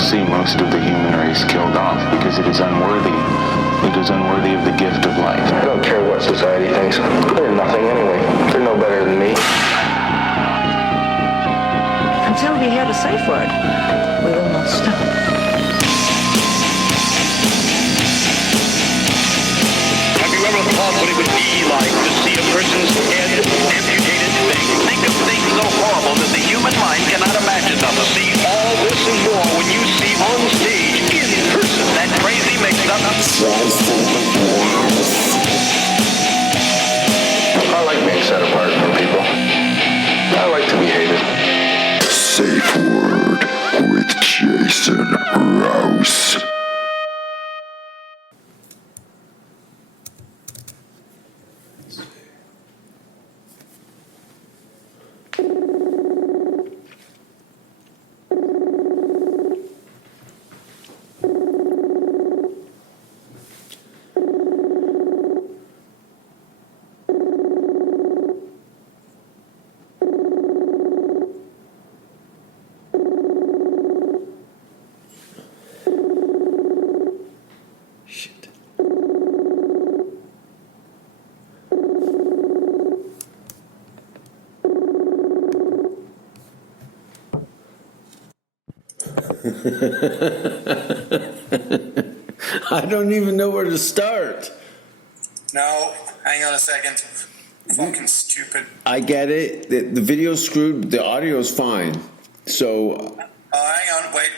to see most of the human race killed off because it is unworthy. It is unworthy of the gift of life. I don't care what society thinks. They're nothing anyway. They're no better than me. Until we hear the safe word, we will not stop. Have you ever thought what it would be like to see a person's head amputated? Think of things so horrible that the human mind cannot imagine them. To see all this and more when you see on stage, in person, that crazy mix-up. I like being set apart from people. I like to be hated. Safe Word with Jason Rouse. I don't even know where to start. No, hang on a second. Fucking stupid. I get it. The video's screwed. The audio's fine. So. Oh, hang on. Wait.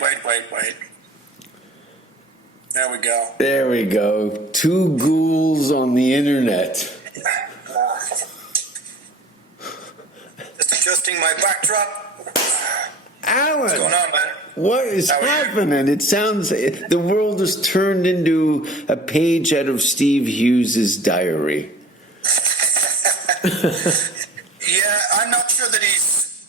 There we go. There we go. Two ghouls on the internet. Just adjusting my backdrop. Alan, What's going on, man? what is happening? It sounds the world has turned into a page out of Steve Hughes' diary. Yeah, I'm not sure that he's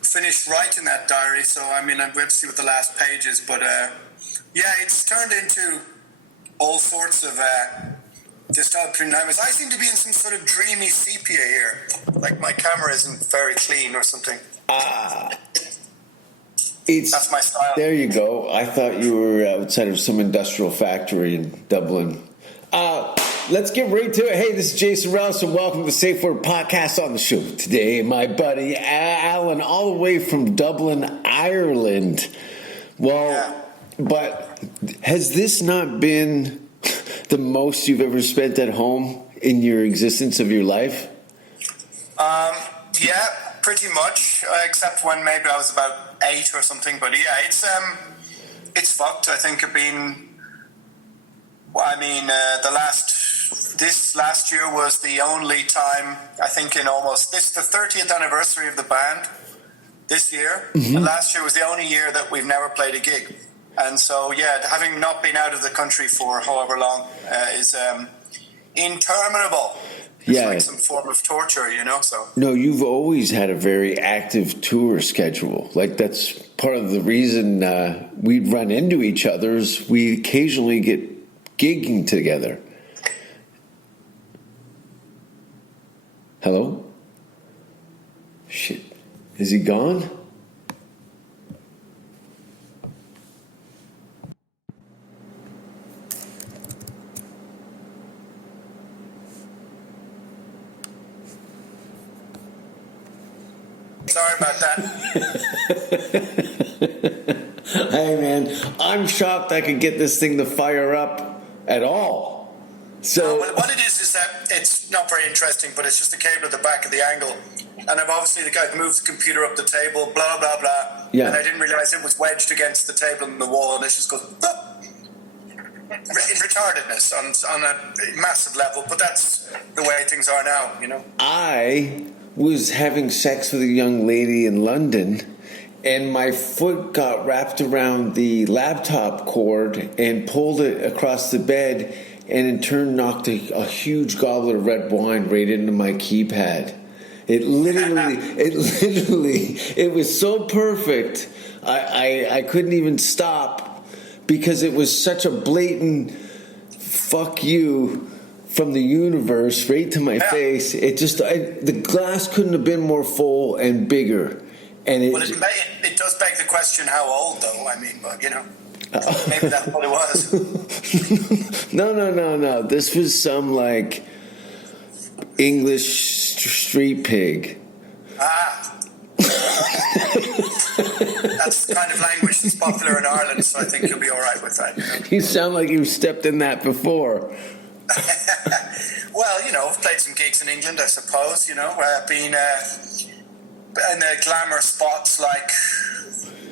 finished writing that diary, so I mean, I'm going to see what the last page is, but yeah, it's turned into all sorts of dystopian nightmares. I seem to be in some sort of dreamy sepia here, like my camera isn't very clean or something. That's my style. There you go. I thought you were outside of some industrial factory in Dublin. Let's get right to it. Hey, this is Jason Rouse, and welcome to the Safe Word Podcast. On the show today, my buddy Alan, all the way from Dublin, Ireland. Well, yeah. But has this not been the most you've ever spent at home in your existence of your life? Yeah, pretty much, except when maybe I was about 8 or something. But yeah, it's fucked. I think I've been. Well, I mean, this last year was the only time I think in almost this the 30th anniversary of the band. This year, and last year was the only year that we've never played a gig, and so yeah, having not been out of the country for however long is interminable. It's like some form of torture, you know. So no, you've always had a very active tour schedule. Like that's part of the reason we'd run into each other. Is we occasionally get gigging together. Hello? Shit. Is he gone? sorry about that. Hey man, I'm shocked I could get this thing to fire up at all. So what it is that it's not very interesting, but it's just a cable at the back of the angle. And I've obviously moved the computer up the table, blah, blah, blah. Yeah. And I didn't realize it was wedged against the table and the wall, and it just goes, retardedness on a massive level. But that's the way things are now, you know. I was having sex with a young lady in London, and my foot got wrapped around the laptop cord and pulled it across the bed, and in turn knocked a huge goblet of red wine right into my keypad. It was so perfect. I couldn't even stop because it was such a blatant fuck you from the universe right to my face. It just, the glass couldn't have been more full and bigger. And Well, it does beg the question, how old, though? I mean, but, maybe that's what it was. No. This was some, like, English street pig. That's the kind of language that's popular in Ireland, so I think you'll be all right with that. You sound like you've stepped in that before. Well, I've played some gigs in England, I suppose, been in the glamour spots like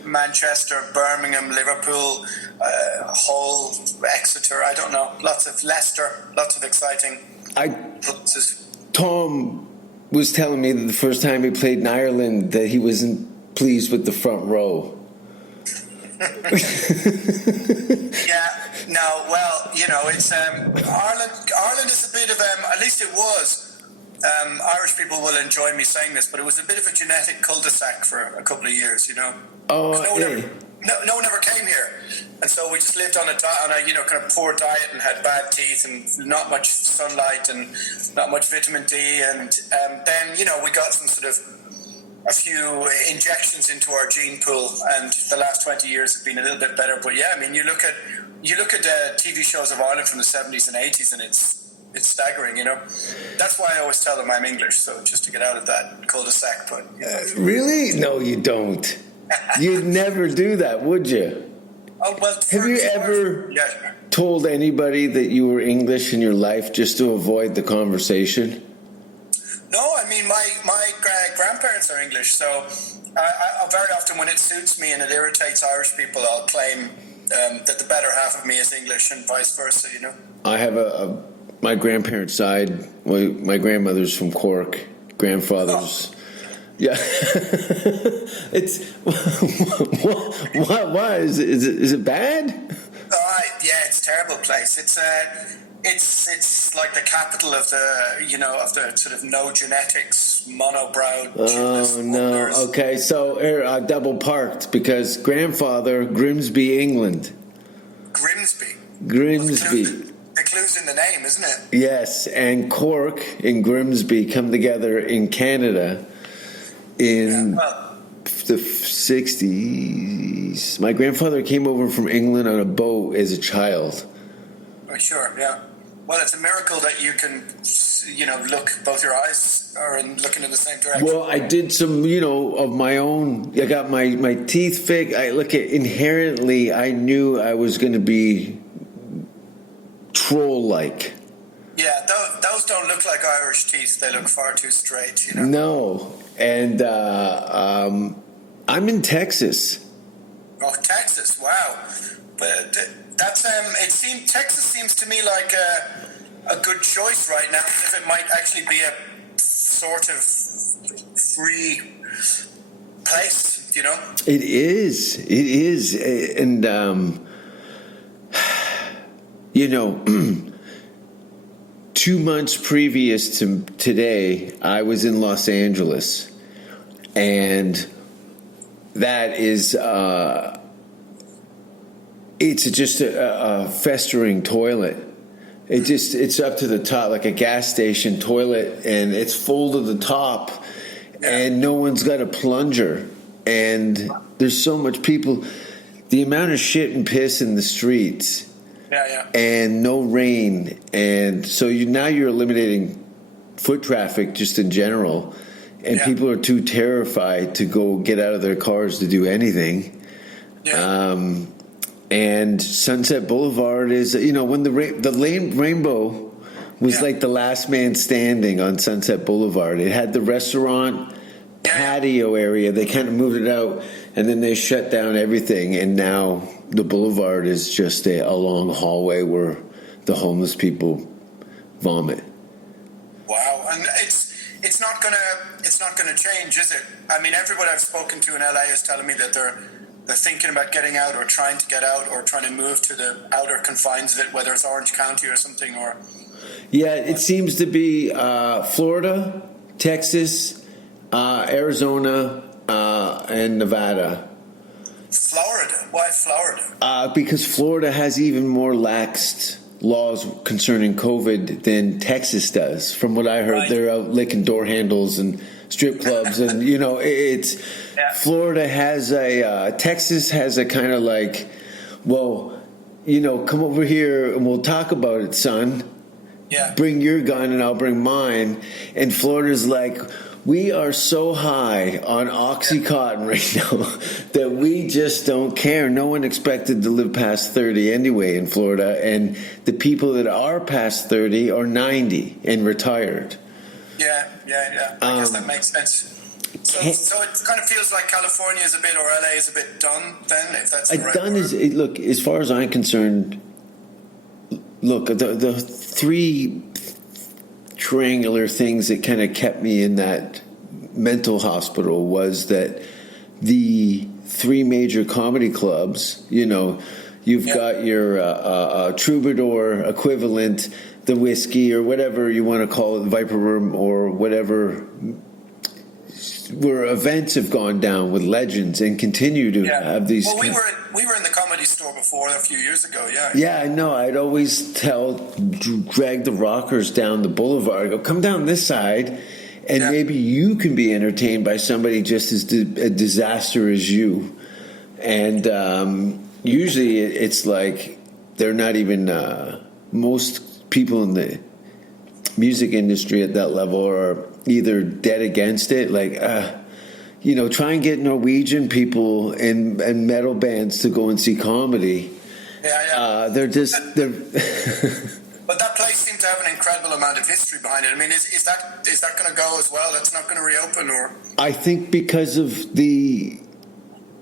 Manchester, Birmingham, Liverpool, Hull, Exeter, I don't know, lots of Leicester, lots of exciting places. Tom was telling me that the first time he played in Ireland that he wasn't pleased with the front row. Yeah, no, well, it's Ireland is a bit of at least it was. Irish people will enjoy me saying this, but it was a bit of a genetic cul-de-sac for a couple of years, Oh, no one ever came here, and so we just lived on a kind of poor diet and had bad teeth and not much sunlight and not much vitamin D, and then we got some sort of a few injections into our gene pool, and the last 20 years have been a little bit better. But yeah, I mean, you look at TV shows of Ireland from the 70s and 80s, and it's staggering, That's why I always tell them I'm English, so just to get out of that cul-de-sac. But really? No, you don't. You'd never do that, would you? Oh, well, have you ever told anybody that you were English in your life just to avoid the conversation? No, I mean, my grandparents are English, so I very often when it suits me and it irritates Irish people, I'll claim that the better half of me is English and vice versa, I have my grandparents' side, my grandmother's from Cork, grandfather's... Oh. Yeah. It's... Why? Is it bad? Yeah, it's a terrible place. It's like the capital of the sort of no genetics, monobrowed. Oh no! Okay, so I double parked because grandfather Grimsby, England. Grimsby. The clue's in the name, isn't it? Yes, and Cork and Grimsby come together in Canada in the 60s. My grandfather came over from England on a boat as a child. Oh, sure, yeah. Well, it's a miracle that you can, look, both your eyes are looking in the same direction. Well, I did some, of my own. I got my teeth fixed. Inherently, I knew I was going to be troll-like. Yeah, those don't look like Irish teeth. They look far too straight, No, and I'm in Texas. Oh, Texas! Wow, but that's Texas seems to me like a good choice right now, if it might actually be a sort of free place, It is, and 2 months previous to today, I was in Los Angeles, and that is it's just a festering toilet. It's up to the top, like a gas station toilet, and it's full to the top, and no one's got a plunger, and there's so much people. The amount of shit and piss in the streets. And no rain, and so now you're eliminating foot traffic just in general, and people are too terrified to go get out of their cars to do anything. And Sunset Boulevard is, when the rainbow was like the last man standing on Sunset Boulevard. It had the restaurant patio area. They kind of moved it out, and then they shut down everything, and now the boulevard is just a long hallway where the homeless people vomit. Wow, and it's not gonna change, is it? I mean, everyone I've spoken to in LA is telling me that they're thinking about getting out or trying to get out or trying to move to the outer confines of it, whether it's Orange County or something. Or it seems to be Florida, Texas, Arizona, and Nevada. Florida? Why Florida? Because Florida has even more laxed laws concerning COVID than Texas does. From what I heard, they're out licking door handles and strip clubs, and it's Florida has Texas has a kind of like, well, come over here and we'll talk about it, son. Yeah. Bring your gun and I'll bring mine. And Florida's like, we are so high on Oxycontin right now that we just don't care. No one expected to live past 30 anyway in Florida, and the people that are past 30 are 90 and retired. Yeah. I guess that makes sense. So it kind of feels like California is a bit, or LA is a bit done then, if that's the right word. Look, as far as I'm concerned, look, the three triangular things that kind of kept me in that mental hospital was that the three major comedy clubs, you've got your Troubadour equivalent, the Whiskey or whatever you want to call it, Viper Room or whatever, where events have gone down with legends and continue to have these. Well, we were in the Comedy Store before a few years ago. Yeah, I know. I'd always drag the rockers down the boulevard. Go, come down this side, and maybe you can be entertained by somebody just as a disaster as you. And usually, it's like they're not even most people in the music industry at that level are either dead against it, like try and get Norwegian people and metal bands to go and see comedy. They're But that place seemed to have an incredible amount of history behind it. I mean, is that going to go as well? That's not going to reopen, or? I think because of the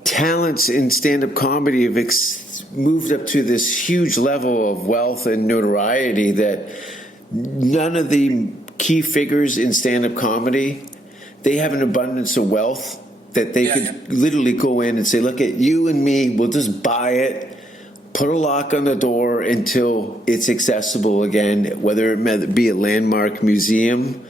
talents in stand-up comedy have moved up to this huge level of wealth and notoriety that none of the key figures in stand-up comedy, they have an abundance of wealth that they could literally go in and say, look at you and me, we'll just buy it, put a lock on the door until it's accessible again, whether it may be a landmark museum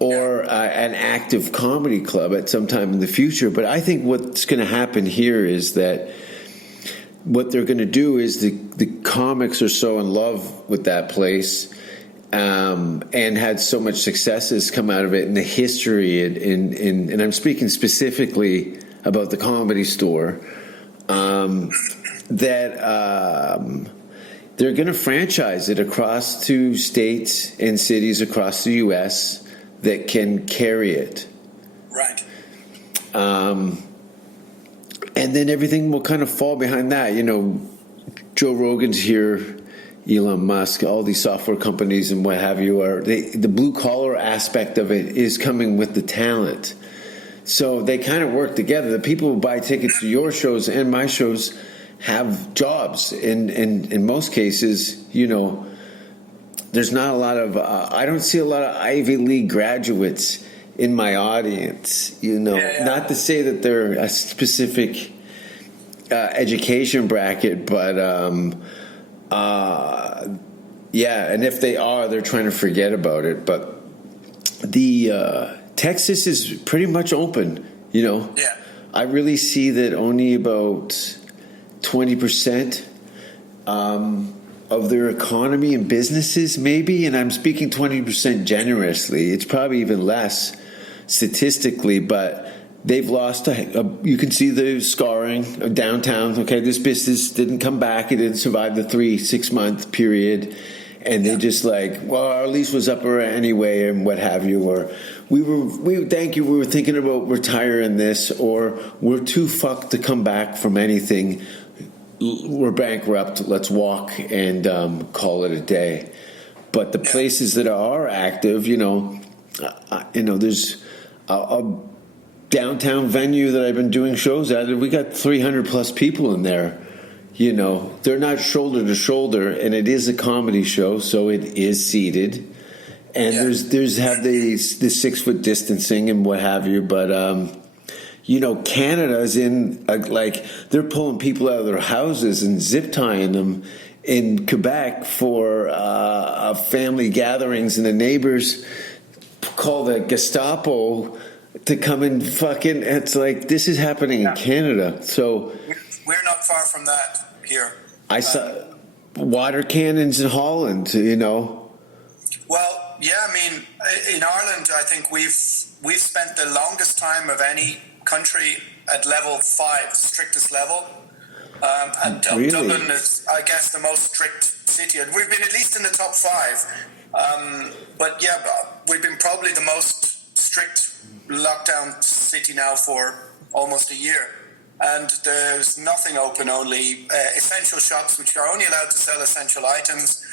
or an active comedy club at some time in the future. But I think what's going to happen here is that what they're going to do is the comics are so in love with that place and had so much successes come out of it in the history, and I'm speaking specifically about the Comedy Store, that they're going to franchise it across to states and cities across the U.S. that can carry it. Right. And then everything will kind of fall behind that. Joe Rogan's here, Elon Musk, all these software companies and what have you the blue collar aspect of it is coming with the talent. So they kind of work together. The people who buy tickets to your shows and my shows have jobs. In most cases, there's not a lot of, I don't see a lot of Ivy League graduates in my audience, not to say that they're a specific education bracket, but and if they are, they're trying to forget about it. But the Texas is pretty much open, I really see that only about 20% of their economy and businesses, maybe, and I'm speaking 20% generously. It's probably even less statistically, but they've lost you can see the scarring of downtown. Okay, this business didn't come back. It didn't survive the 3-6 month period. And they just our lease was up anyway and what have you. Or we were thinking about retiring this, or we're too fucked to come back from anything. We're bankrupt. Let's walk and call it a day. But the places that are active, there's a downtown venue that I've been doing shows at. We got 300 plus people in there. They're not shoulder to shoulder, and it is a comedy show, so it is seated. And there's have the 6 foot distancing and what have you. But Canada's in they're pulling people out of their houses and zip tying them in Quebec for family gatherings, and the neighbors call the Gestapo to come and fucking. It's like this is happening in Canada, so we're not far from that here. I saw water cannons in Holland, Well, Yeah, I mean, in Ireland, I think we've spent the longest time of any country at level 5, strictest level. And Really? Dublin is, I guess, the most strict city. And we've been at least in the top 5. But yeah, we've been probably the most strict lockdown city now for almost a year. And there's nothing open, only essential shops, which are only allowed to sell essential items.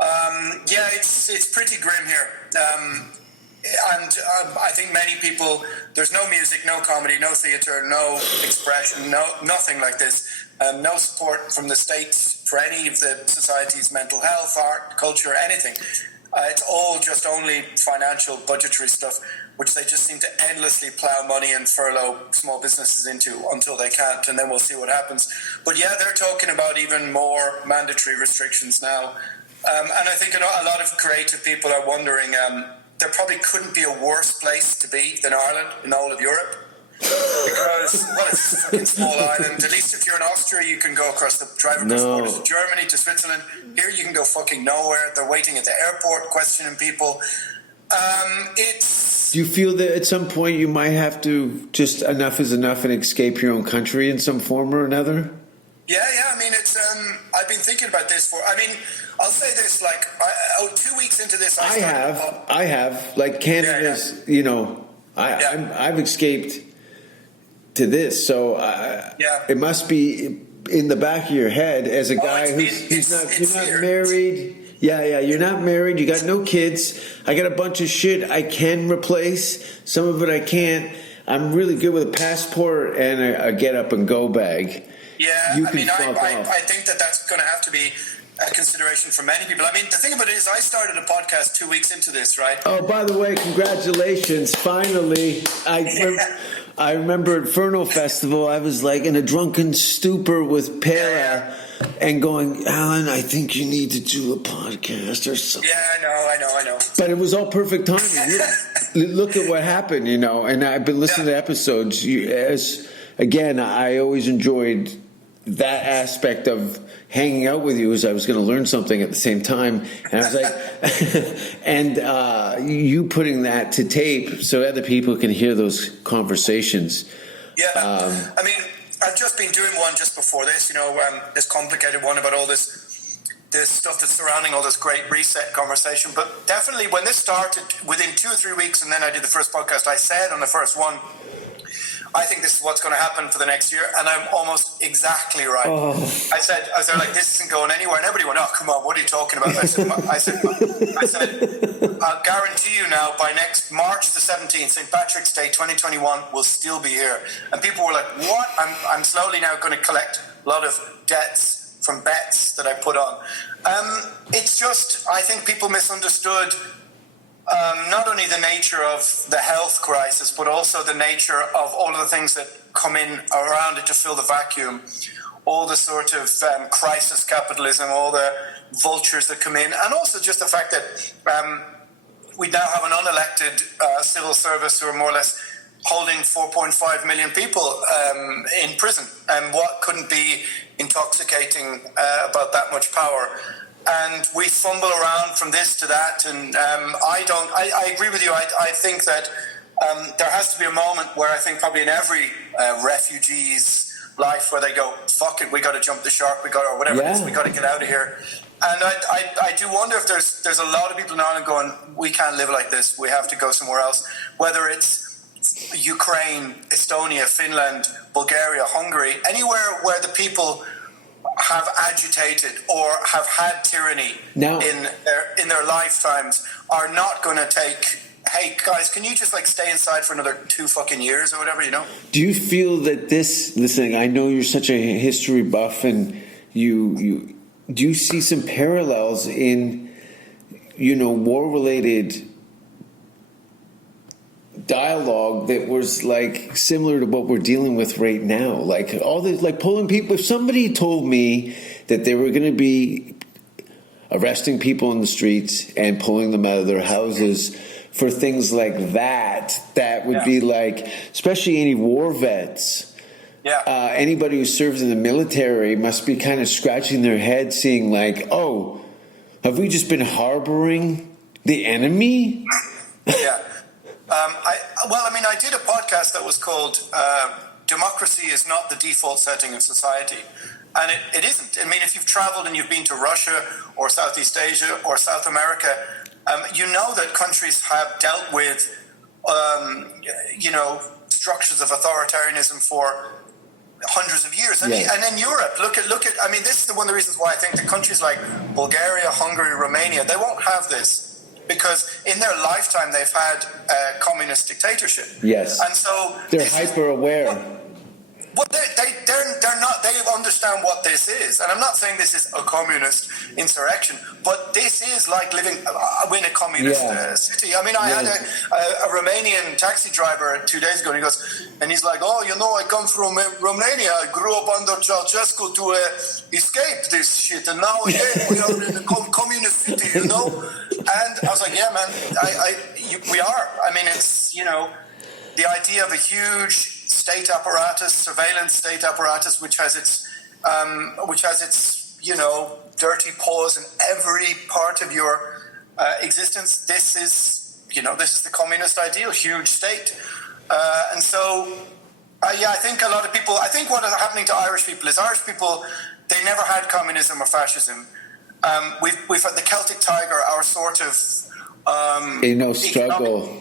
Yeah, it's pretty grim here. And I think many people, there's no music, no comedy, no theatre, no expression, nothing like this. No support from the state for any of the society's mental health, art, culture, anything. It's all just only financial, budgetary stuff, which they just seem to endlessly plough money and furlough small businesses into until they can't, and then we'll see what happens. But yeah, they're talking about even more mandatory restrictions now. And I think a lot of creative people are wondering, there probably couldn't be a worse place to be than Ireland in the whole of Europe. Because, well, it's a fucking small island. At least if you're in Austria, you can go across the border to Germany, to Switzerland. Here you can go fucking nowhere. They're waiting at the airport, questioning people. Do you feel that at some point you might have to just enough is enough and escape your own country in some form or another? Yeah. I mean, it's. I've been thinking about this I'll say this. 2 weeks into this, I have. Like Canada's. Yeah. You know, I've escaped to this, so it must be in the back of your head as a guy who's not married. Yeah, you're not married. You got no kids. I got a bunch of shit I can replace. Some of it I can't. I'm really good with a passport and a get up and go bag. Yeah, I think that's going to have to be a consideration for many people. I mean, the thing about it is I started a podcast 2 weeks into this, right? Oh, by the way, congratulations. Finally. I remember at Furno Festival, I was like in a drunken stupor with Pera and going, Alan, I think you need to do a podcast or something. Yeah, I know. But it was all perfect timing. Look at what happened, you know, and I've been listening to episodes. Again, I always enjoyed that aspect of hanging out with you, as I was going to learn something at the same time. And I was like, and you putting that to tape so other people can hear those conversations. Yeah. I mean, I've just been doing one just before this, this complicated one about all this stuff that's surrounding all this great reset conversation. But definitely when this started, within 2 or 3 weeks, and then I did the first podcast, I said on the first one, I think this is what's going to happen for the next year, and I'm almost exactly right. Oh. I said, like, this isn't going anywhere, and everybody went, oh, come on, what are you talking about? I said, I'll guarantee you now, by next March the 17th, St. Patrick's Day 2021 will still be here. And people were like, what? I'm slowly now going to collect a lot of debts from bets that I put on. It's just, I think people misunderstood not only the nature of the health crisis, but also the nature of all of the things that come in around it to fill the vacuum. All the sort of crisis capitalism, all the vultures that come in, and also just the fact that we now have an unelected civil service who are more or less holding 4.5 million people in prison. And what couldn't be intoxicating about that much power? And we fumble around from this to that, and I agree with you. I think that there has to be a moment where I think probably in every refugee's life where they go, fuck it, we got to jump the shark, we got to get out of here. And I do wonder if there's a lot of people in Ireland going, we can't live like this, we have to go somewhere else, whether it's Ukraine, Estonia, Finland, Bulgaria, Hungary, anywhere where the people have agitated or have had tyranny in their lifetimes are not going to take, hey guys, can you just stay inside for another 2 fucking years or whatever, Do you feel that listen, I know you're such a history buff, and you do you see some parallels in war related dialogue that was similar to what we're dealing with right now, all this, pulling people? If somebody told me that they were going to be arresting people in the streets and pulling them out of their houses for things like that would be especially any war vets, anybody who serves in the military must be kind of scratching their head seeing oh, have we just been harboring The enemy? Yeah. I did a podcast that was called Democracy is Not the Default Setting of Society. And it isn't. I mean, if you've traveled and you've been to Russia or Southeast Asia or South America, you know that countries have dealt with, structures of authoritarianism for hundreds of years. And in Europe, look at. I mean, this is one of the reasons why I think that countries like Bulgaria, Hungary, Romania, they won't have this. Because in their lifetime they've had a communist dictatorship. Yes. And so they're hyper aware. Well, they're not. They understand what this is, and I'm not saying this is a communist insurrection, but this is like living in a communist city. I mean, I had a Romanian taxi driver 2 days ago, and he's like, "Oh, I come from Romania. I grew up under Ceausescu to escape this shit, and now again we are in a communist city, And I was like, "Yeah, man, we are. I mean, it's the idea of a huge state apparatus, surveillance state apparatus, which has its dirty paws in every part of your existence. This is the communist ideal, huge state, and so I think a lot of people. I think what is happening to Irish people is they never had communism or fascism. We've had the Celtic Tiger, our sort of struggle. No struggle.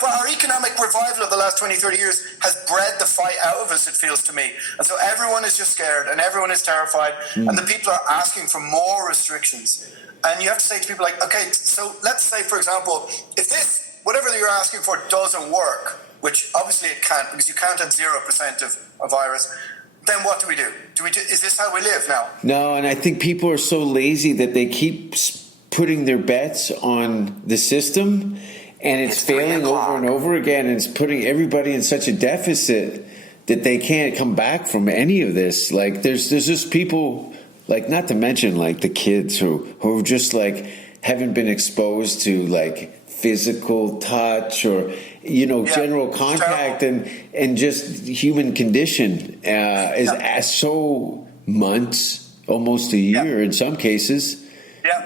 But our economic revival of the last 20, 30 years has bred the fight out of us, it feels to me. And so everyone is just scared and everyone is terrified and the people are asking for more restrictions. And you have to say to people like, okay, so let's say, for example, if this, whatever you're asking for doesn't work, which obviously it can't because you can't have 0% of a virus, then what do we do? Is this how we live now? No, and I think people are so lazy that they keep putting their bets on the system. And it's failing over and over again, and it's putting everybody in such a deficit that they can't come back from any of this. Like, there's just people, like, not to mention, like, the kids who just, like, haven't been exposed to, like, physical touch or, general contact and just human condition is so months, almost a year in some cases.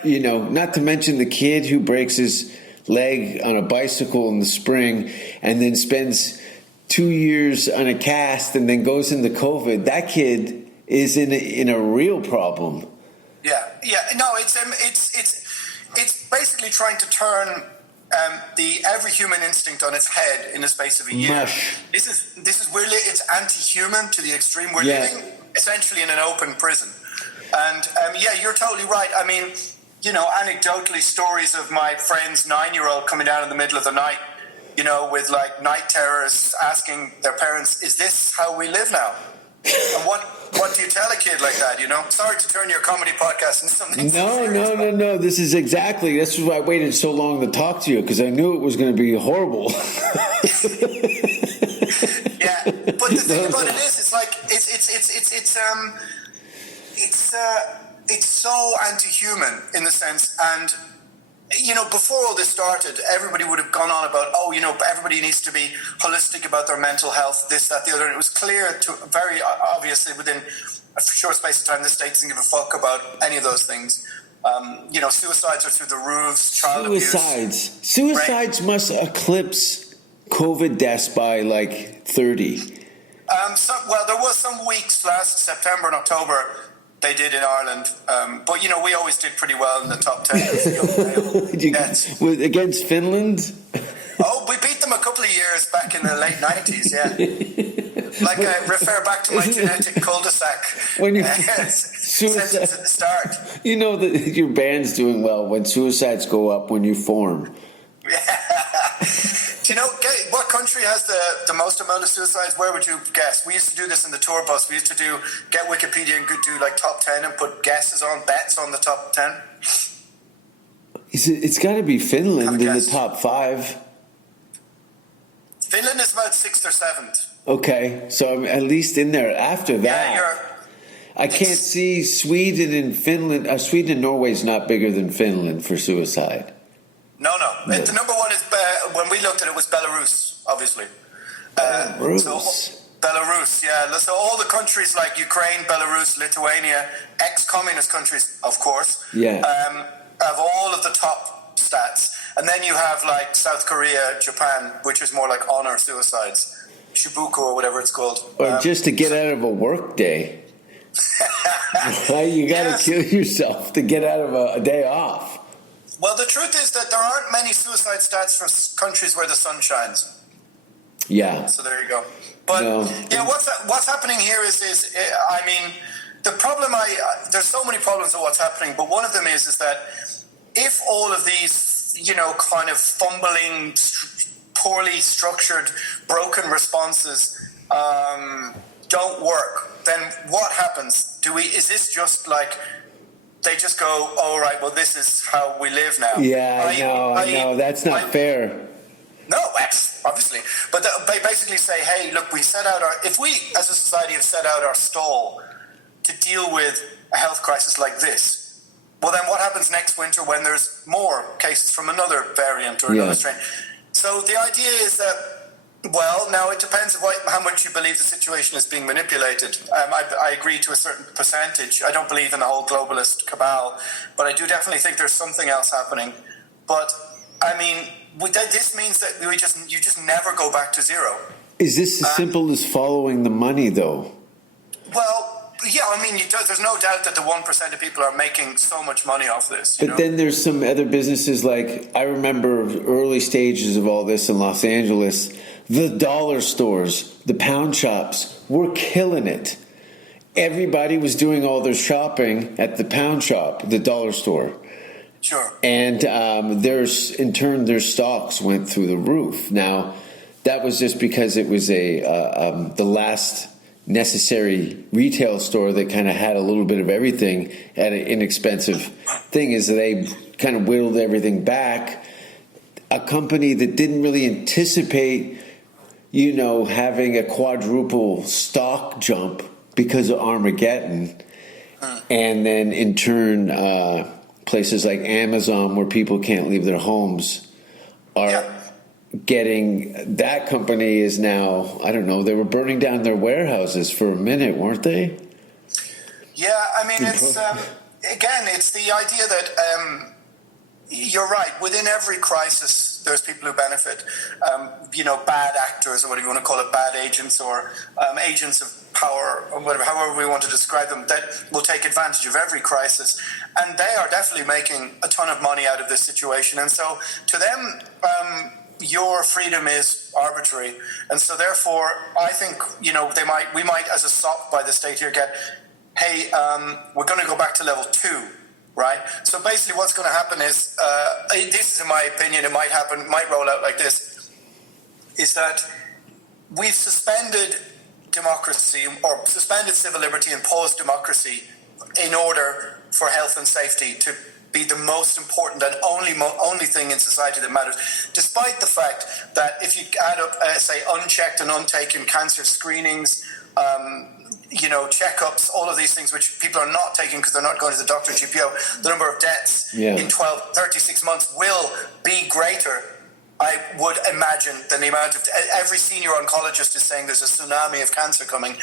Not to mention the kid who breaks his leg on a bicycle in the spring and then spends 2 years on a cast and then goes into COVID. That kid is in a real problem. It's basically trying to turn every human instinct on its head in the space of a year. Mush. This is it's anti-human to the extreme. We're living essentially in an open prison. And you're totally right. I mean, anecdotally, stories of my friend's 9-year-old coming down in the middle of the night, with like night terrors, asking their parents, "Is this how we live now?" And what do you tell a kid like that? Sorry to turn your comedy podcast into something. No. This is exactly. This is why I waited so long to talk to you because I knew it was going to be horrible. But the thing about it is, it's like it's so anti-human in the sense, and before all this started, everybody would have gone on about, everybody needs to be holistic about their mental health, this, that, the other. And it was clear very obviously within a short space of time, the state doesn't give a fuck about any of those things. Suicides are through the roofs, child abuse. Suicides must eclipse COVID deaths by like 30. There was some weeks last September and October they did in Ireland, but we always did pretty well in the top 10 against Finland. Oh, we beat them a couple of years back in the late 90s. Like I refer back to my genetic cul-de-sac when you sentence at the start. That your band's doing well when suicides go up when you form. Do you know what country has the most amount of suicides? Where would you guess? We used to do this in the tour bus. We used to get Wikipedia and do like top 10 and put bets on the top 10. It's got to be Finland in the top 5. Finland is about 6th or 7th. Okay, so I'm at least in there after that. I can't see Sweden and Finland. Sweden and Norway is not bigger than Finland for suicide. No. The number one is, when we looked at it, was Belarus, obviously. Belarus. Belarus, yeah. So all the countries like Ukraine, Belarus, Lithuania, ex-communist countries, of course, Yeah. have all of the top stats. And then you have like South Korea, Japan, which is more like honor suicides, Shibuku or whatever it's called. Or just to get out of a work day. You got to Yes. kill yourself to get out of a day off. Well, the truth is that there aren't many suicide stats for countries where the sun shines. Yeah. So there you go. But No. yeah, what's happening here is I mean, the problem there's so many problems with what's happening, but one of them is that if all of these, kind of fumbling, poorly structured, broken responses don't work, then what happens? Is this just like they just go, oh, right, well, this is how we live now? Yeah, I know. That's not fair. No, obviously. But they basically say, hey, look, if we as a society have set out our stall to deal with a health crisis like this, well, then what happens next winter when there's more cases from another variant or another strain? So the idea is that, well, now it depends on how much you believe the situation is being manipulated. I agree to a certain percentage. I don't believe in the whole globalist cabal, but I do definitely think there's something else happening. But, I mean, this means that you just never go back to zero. Is this as simple as following the money, though? Well, yeah, I mean, there's no doubt that the 1% of people are making so much money off this. But then there's some other businesses, like I remember early stages of all this in Los Angeles, the dollar stores, the pound shops were killing it. Everybody was doing all their shopping at the pound shop, the dollar store. Sure. And in turn, their stocks went through the roof. Now, that was just because it was the last necessary retail store that kind of had a little bit of everything at an inexpensive thing. Is they kind of whittled everything back. A company that didn't really anticipate, having a quadruple stock jump because of Armageddon, and then in turn, places like Amazon, where people can't leave their homes, are getting. That company is now, I don't know, they were burning down their warehouses for a minute, weren't they? Yeah, I mean, it's it's the idea that you're right. Within every crisis, there's people who benefit. Bad actors, or whatever you want to call it, bad agents, or agents of power, or whatever, however we want to describe them, that will take advantage of every crisis. And they are definitely making a ton of money out of this situation. And so to them, your freedom is arbitrary. And so therefore, I think, we might, as a SOP by the state here, get, hey, we're going to go back to level 2. Right. So basically, what's going to happen is, this is in my opinion, it might roll out like this: is that we've suspended democracy, or suspended civil liberty and paused democracy, in order for health and safety to be the most important and only thing in society that matters. Despite the fact that if you add up, say, unchecked and untaken cancer screenings, checkups, all of these things which people are not taking because they're not going to the doctor and GPO, the number of deaths in 36 months will be greater, I would imagine, than the amount of... Every senior oncologist is saying there's a tsunami of cancer coming.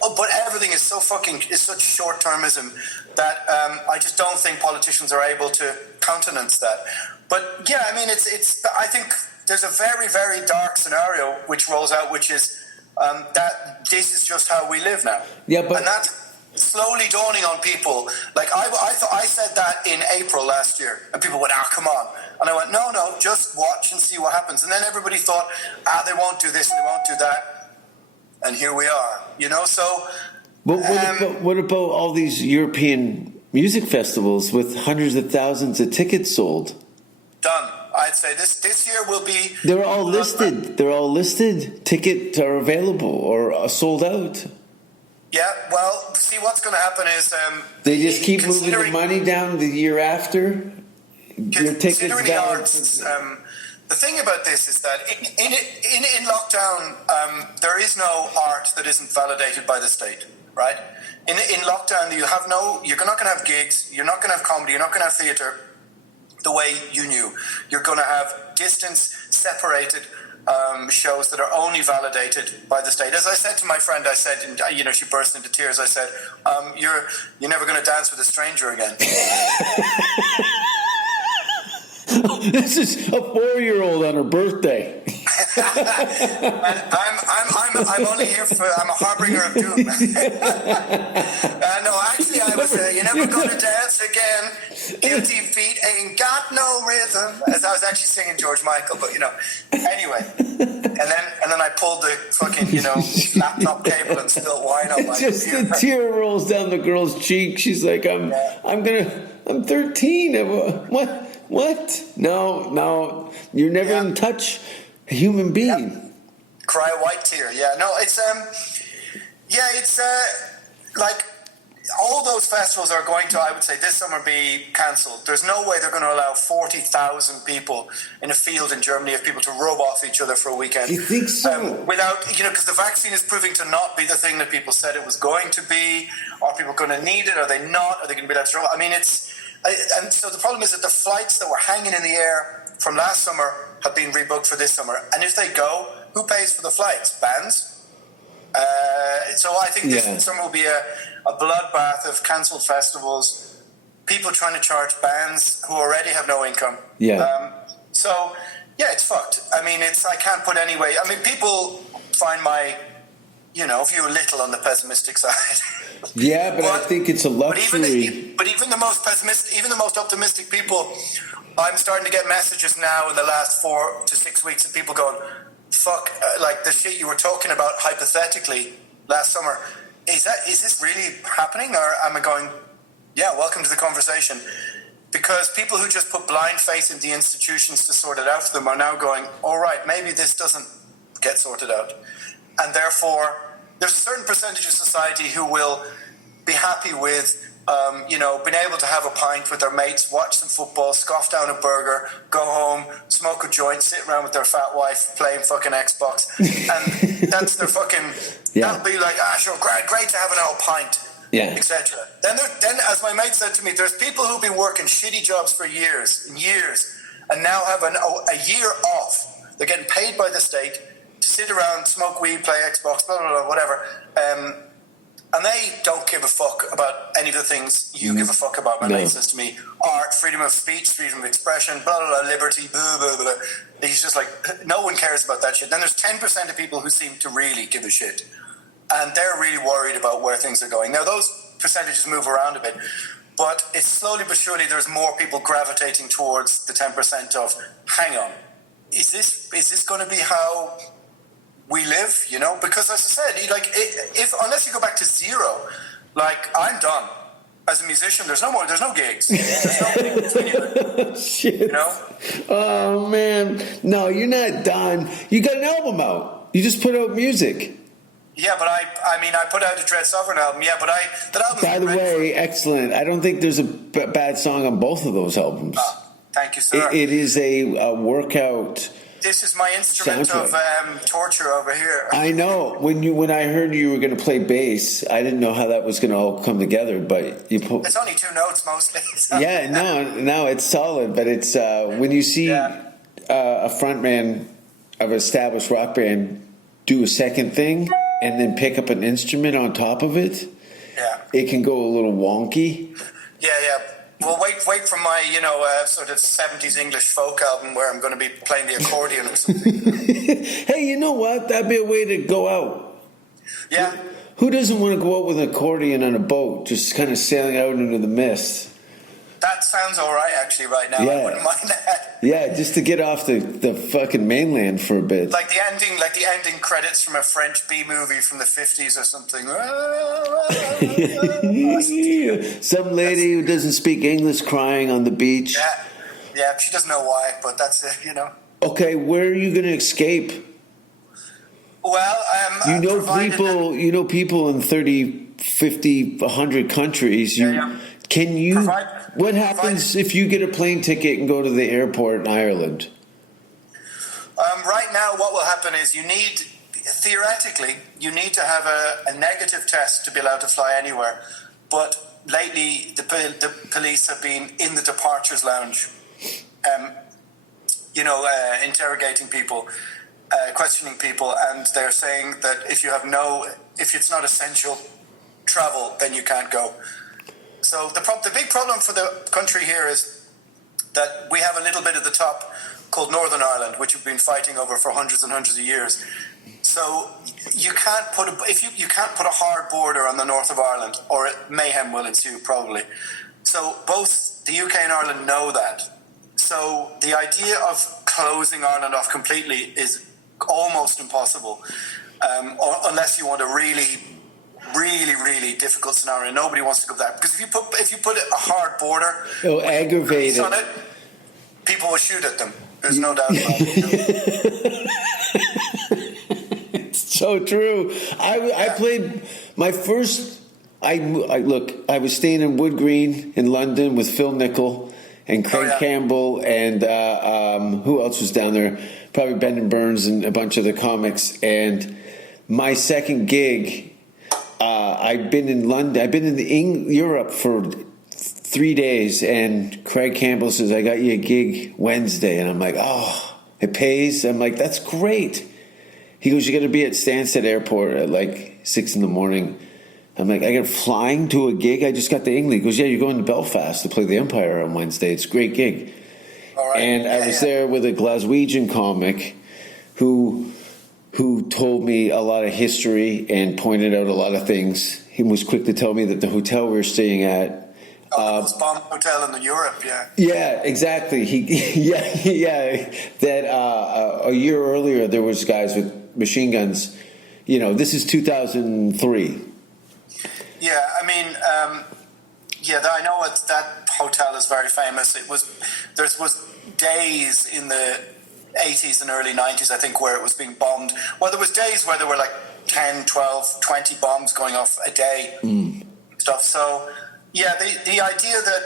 But everything is such short-termism that I just don't think politicians are able to countenance that. But yeah, I mean, I think there's a very, very dark scenario which rolls out, which is that this is just how we live now. Yeah, but... And that's slowly dawning on people. Like, I said that in April last year, and people went, come on. And I went, no, just watch and see what happens. And then everybody thought, they won't do this and they won't do that. And here we are, so... But what about all these European music festivals with hundreds of thousands of tickets sold? Done. I'd say this year will be... They're all listed. They're all listed. Tickets are available or sold out. Yeah, well, see, what's going to happen is... they just keep moving the money down the year after? Your tickets the arts, the thing about this is that in lockdown, there is no art that isn't validated by the state, right? In lockdown, you're not going to have gigs, you're not going to have comedy, you're not going to have theatre the way you knew. You're going to have distance, separated, shows that are only validated by the state. As I said to my friend, I said, and, she burst into tears. I said, "You're never going to dance with a stranger again." This is a 4-year-old on her birthday. I'm only here I'm a harbinger of doom. No, actually, I was you're never gonna dance again. Guilty feet ain't got no rhythm. As I was actually singing George Michael, but anyway. And then I pulled the fucking laptop cable and spilled wine on my Just computer. the tear rolls down the girl's cheek. She's like, I'm 13. What? No, you're never in touch a human being. Yeah. Cry a white tear. Yeah, no, it's like all those festivals are going to, I would say, this summer be cancelled. There's no way they're going to allow 40,000 people in a field in Germany of people to rub off each other for a weekend. You think so? Without, because the vaccine is proving to not be the thing that people said it was going to be. Are people going to need it? Are they not? Are they going to be that strong? I mean, and so the problem is that the flights that were hanging in the air from last summer have been rebooked for this summer. And if they go, who pays for the flights? Bands? So I think this summer will be a bloodbath of cancelled festivals, people trying to charge bands who already have no income. Yeah. It's fucked. I mean, I can't put any way. I mean, people find my, view a little on the pessimistic side. Yeah, but I think it's a luxury. But even the most pessimistic, even the most optimistic people, I'm starting to get messages now in the last 4 to 6 weeks of people going, fuck, like the shit you were talking about hypothetically last summer, is this really happening? Or am I going, welcome to the conversation? Because people who just put blind faith in the institutions to sort it out for them are now going, all right, maybe this doesn't get sorted out. And therefore, there's a certain percentage of society who will be happy with being able to have a pint with their mates, watch some football, scoff down a burger, go home, smoke a joint, sit around with their fat wife playing fucking Xbox. And that's their fucking, that'll be like, sure, great to have an old pint, etc. Then, as my mate said to me, there's people who've been working shitty jobs for years and years and now have a year off. They're getting paid by the state to sit around, smoke weed, play Xbox, blah, blah, blah, whatever. And they don't give a fuck about any of the things you give a fuck about. My mate says to me, art, freedom of speech, freedom of expression, blah, blah, blah, liberty, blah, blah, blah. He's just like, no one cares about that shit. Then there's 10% of people who seem to really give a shit. And they're really worried about where things are going. Now, those percentages move around a bit. But it's slowly but surely there's more people gravitating towards the 10% of, hang on, is this going to be how we live, because as I said, unless you go back to zero, like I'm done as a musician. There's no gigs. There's no gigs anywhere. Shit. Oh man, no, you're not done. You got an album out. You just put out music. Yeah, but I put out a Dread Sovereign album. Yeah, but that album. By the way, excellent. I don't think there's a bad song on both of those albums. Thank you, sir. It is a workout. This is my instrument of torture over here. I know. When I heard you were going to play bass, I didn't know how that was going to all come together. But you put. It's only 2 notes mostly. So. Yeah, no, it's solid. But it's when you see a frontman of an established rock band do a second thing and then pick up an instrument on top of it. Yeah. It can go a little wonky. Yeah. Well, wait for my, sort of 70s English folk album where I'm going to be playing the accordion or something. Hey, you know what? That'd be a way to go out. Yeah. Who doesn't want to go out with an accordion on a boat, just kind of sailing out into the mist? That sounds all right, actually, right now. I wouldn't mind that. Yeah, just to get off the fucking mainland for a bit. Like the ending credits from a French B movie from the 50s or something. Some lady who doesn't speak English crying on the beach. Yeah, she doesn't know why, but that's it, Okay, where are you going to escape? Well, you know people in 30, 50, 100 countries. Can you? What happens if you get a plane ticket and go to the airport in Ireland? Right now, what will happen is theoretically, you need to have a negative test to be allowed to fly anywhere. But lately, the police have been in the departures lounge, interrogating people. questioning people, and they're saying that if it's not essential travel, then you can't go. So the big problem for the country here is that we have a little bit at the top called Northern Ireland, which we've been fighting over for hundreds and hundreds of years. So you can't put a hard border on the north of Ireland, or mayhem will ensue probably. So both the UK and Ireland know that. So the idea of closing Ireland off completely is almost impossible, or unless you want a really, really, really difficult scenario. Nobody wants to go there, because if you put a hard border, it'll aggravate on it, people will shoot at them. There's no doubt about it. It's so true. I played my first. I was staying in Wood Green in London with Phil Nicol and Craig Campbell, and who else was down there? Probably Brendan Burns and a bunch of the comics. And my second gig, I've been in London. I've been in Europe for 3 days, and Craig Campbell says, "I got you a gig Wednesday," and I'm like, "Oh, it pays." I'm like, "That's great." He goes, "You got to be at Stansted Airport at like 6 a.m. I'm like, "I got flying to a gig? I just got to England." He goes, "Yeah, you're going to Belfast to play the Empire on Wednesday. It's a great gig." All right. And I was there with a Glaswegian comic who told me a lot of history and pointed out a lot of things. He was quick to tell me that the hotel we were staying at, the most bombed hotel in Europe, yeah. Yeah, exactly. That a year earlier there was guys with machine guns. You know, this is 2003. Yeah, I mean, I know that hotel is very famous. There was days in the 80s and early 90s, I think, where it was being bombed. Well, there was days where there were like 10, 12, 20 bombs going off a day. Stuff. So, yeah, the idea that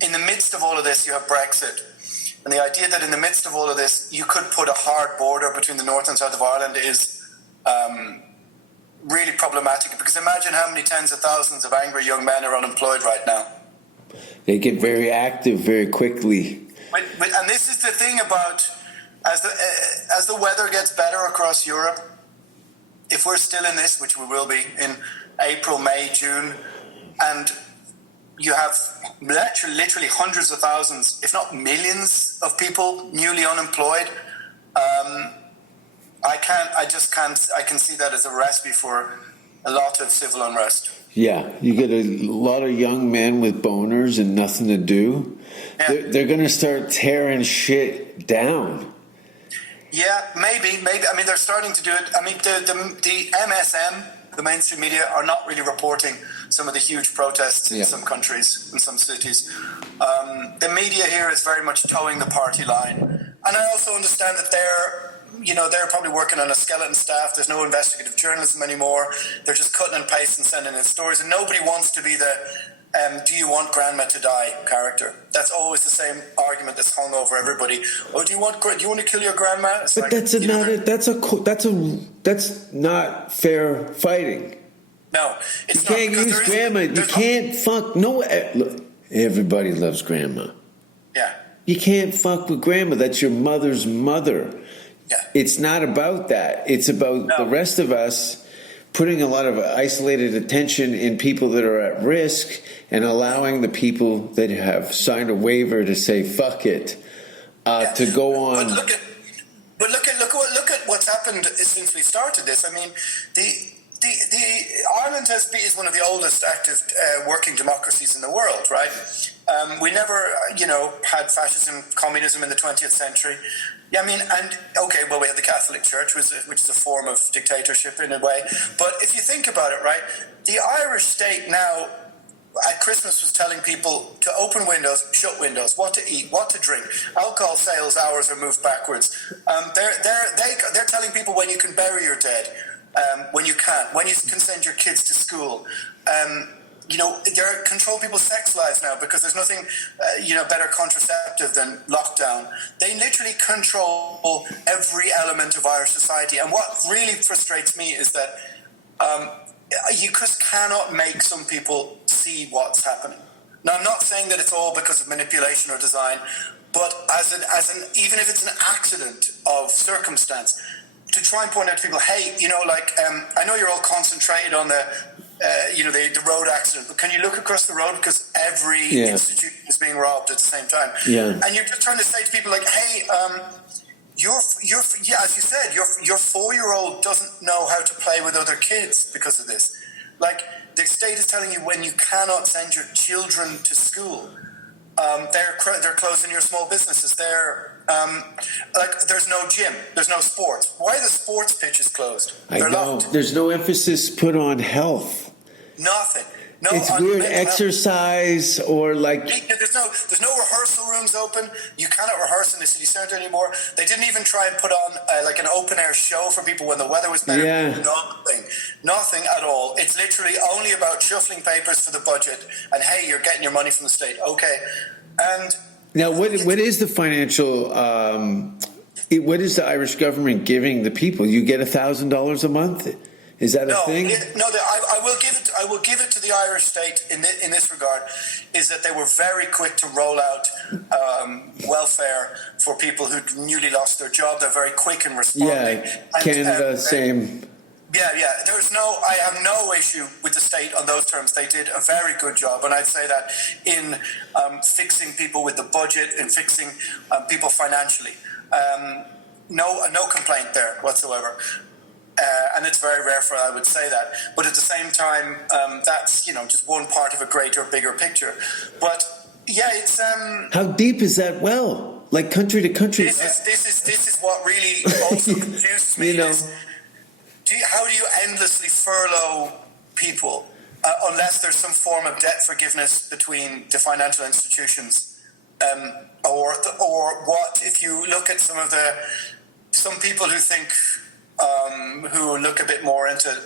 in the midst of all of this you have Brexit, and the idea that in the midst of all of this you could put a hard border between the north and south of Ireland is really problematic, because imagine how many tens of thousands of angry young men are unemployed right now. They get very active very quickly. And this is the thing about, as the weather gets better across Europe, if we're still in this, which we will be in April, May, June, and you have literally hundreds of thousands, if not millions of people newly unemployed, I can see that as a recipe for a lot of civil unrest. Yeah, you get a lot of young men with boners and nothing to do. Yeah. They're going to start tearing shit down. Yeah, maybe. I mean, they're starting to do it. I mean, the MSM, the mainstream media, are not really reporting some of the huge protests in some countries, in some cities. The media here is very much towing the party line. And I also understand that they're probably working on a skeleton staff. There's no investigative journalism anymore. They're just cutting and pasting, sending in stories. And nobody wants to be the do you want grandma to die character. That's always the same argument that's hung over everybody. Oh, do you want to kill your grandma? It's but like, that's not fair fighting. No, it's not. You can't use grandma. You can't fuck. No, look, everybody loves grandma. Yeah. You can't fuck with grandma. That's your mother's mother. Yeah. It's not about that. It's about the rest of us putting a lot of isolated attention in people that are at risk and allowing the people that have signed a waiver to say fuck it to go on. But look at what's happened since we started this. I mean, Ireland is one of the oldest active working democracies in the world, right? We never, had fascism, communism in the 20th century. Yeah, I mean, we had the Catholic Church, which is a form of dictatorship in a way. But if you think about it, right, the Irish state now at Christmas was telling people to open windows, shut windows, what to eat, what to drink. Alcohol sales hours are moved backwards. They're telling people when you can bury your dead, when you can't, when you can send your kids to school. They control people's sex lives now because there's nothing, better contraceptive than lockdown. They literally control every element of Irish society. And what really frustrates me is that you just cannot make some people see what's happening. Now, I'm not saying that it's all because of manipulation or design, but even if it's an accident of circumstance, to try and point out to people, hey, I know you're all concentrated on the road accident, but can you look across the road because every institution is being robbed at the same time? Yeah. And you're just trying to say to people like, hey, as you said, your 4-year-old doesn't know how to play with other kids because of this. Like, the state is telling you when you cannot send your children to school. They're closing your small businesses. There's no gym, there's no sports. Why are the sports pitches closed? They're locked. There's no emphasis put on health. Nothing. No, it's weird exercise or like. There's no rehearsal rooms open. You cannot rehearse in the city centre anymore. They didn't even try and put on like an open air show for people when the weather was better. Yeah. Nothing at all. It's literally only about shuffling papers for the budget and hey, you're getting your money from the state. Okay, and now what is the financial? What is the Irish government giving the people? You get $1,000 a month. Is that a thing? I will give it to the Irish state in this regard, is that they were very quick to roll out welfare for people who newly lost their job. They're very quick in responding. Yeah, Canada, same. Yeah. I have no issue with the state on those terms. They did a very good job, and I'd say that in fixing people with the budget, in fixing people financially. No complaint there whatsoever. And it's very rare for I would say that. But at the same time, that's just one part of a greater, bigger picture. But yeah, it's how deep is that well? Like country to country. This is what really also confuses me. How do you endlessly furlough people unless there's some form of debt forgiveness between the financial institutions, or what? If you look at some people who think. Who look a bit more into,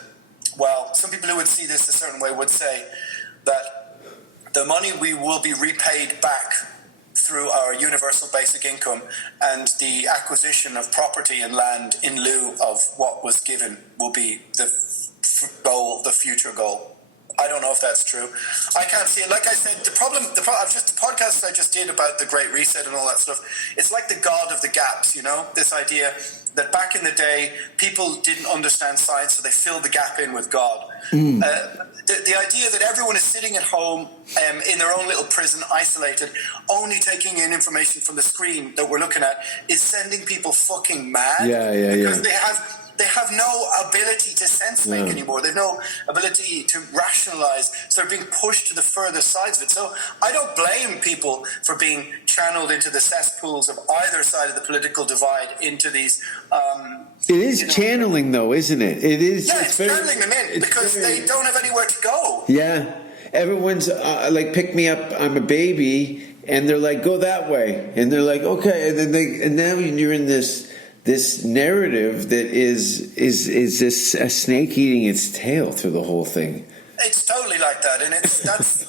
some people who would see this a certain way would say that the money we will be repaid back through our universal basic income and the acquisition of property and land in lieu of what was given will be the future goal. I don't know if that's true. I can't see it. Like I said, the podcast I just did about the Great Reset and all that stuff, it's like the God of the gaps, this idea that back in the day, people didn't understand science, so they filled the gap in with God. The idea that everyone is sitting at home in their own little prison, isolated, only taking in information from the screen that we're looking at is sending people fucking mad. Because they have no ability to sense make anymore. They have no ability to rationalize. So they're being pushed to the further sides of it. So I don't blame people for being channeled into the cesspools of either side of the political divide into these. It is channeling, though, isn't it? It is. Yeah, it's channeling them in because they don't have anywhere to go. Yeah. Everyone's like, pick me up, I'm a baby. And they're like, go that way. And they're like, okay. And now you're in this narrative that is this a snake eating its tail through the whole thing. It's totally like that, and that's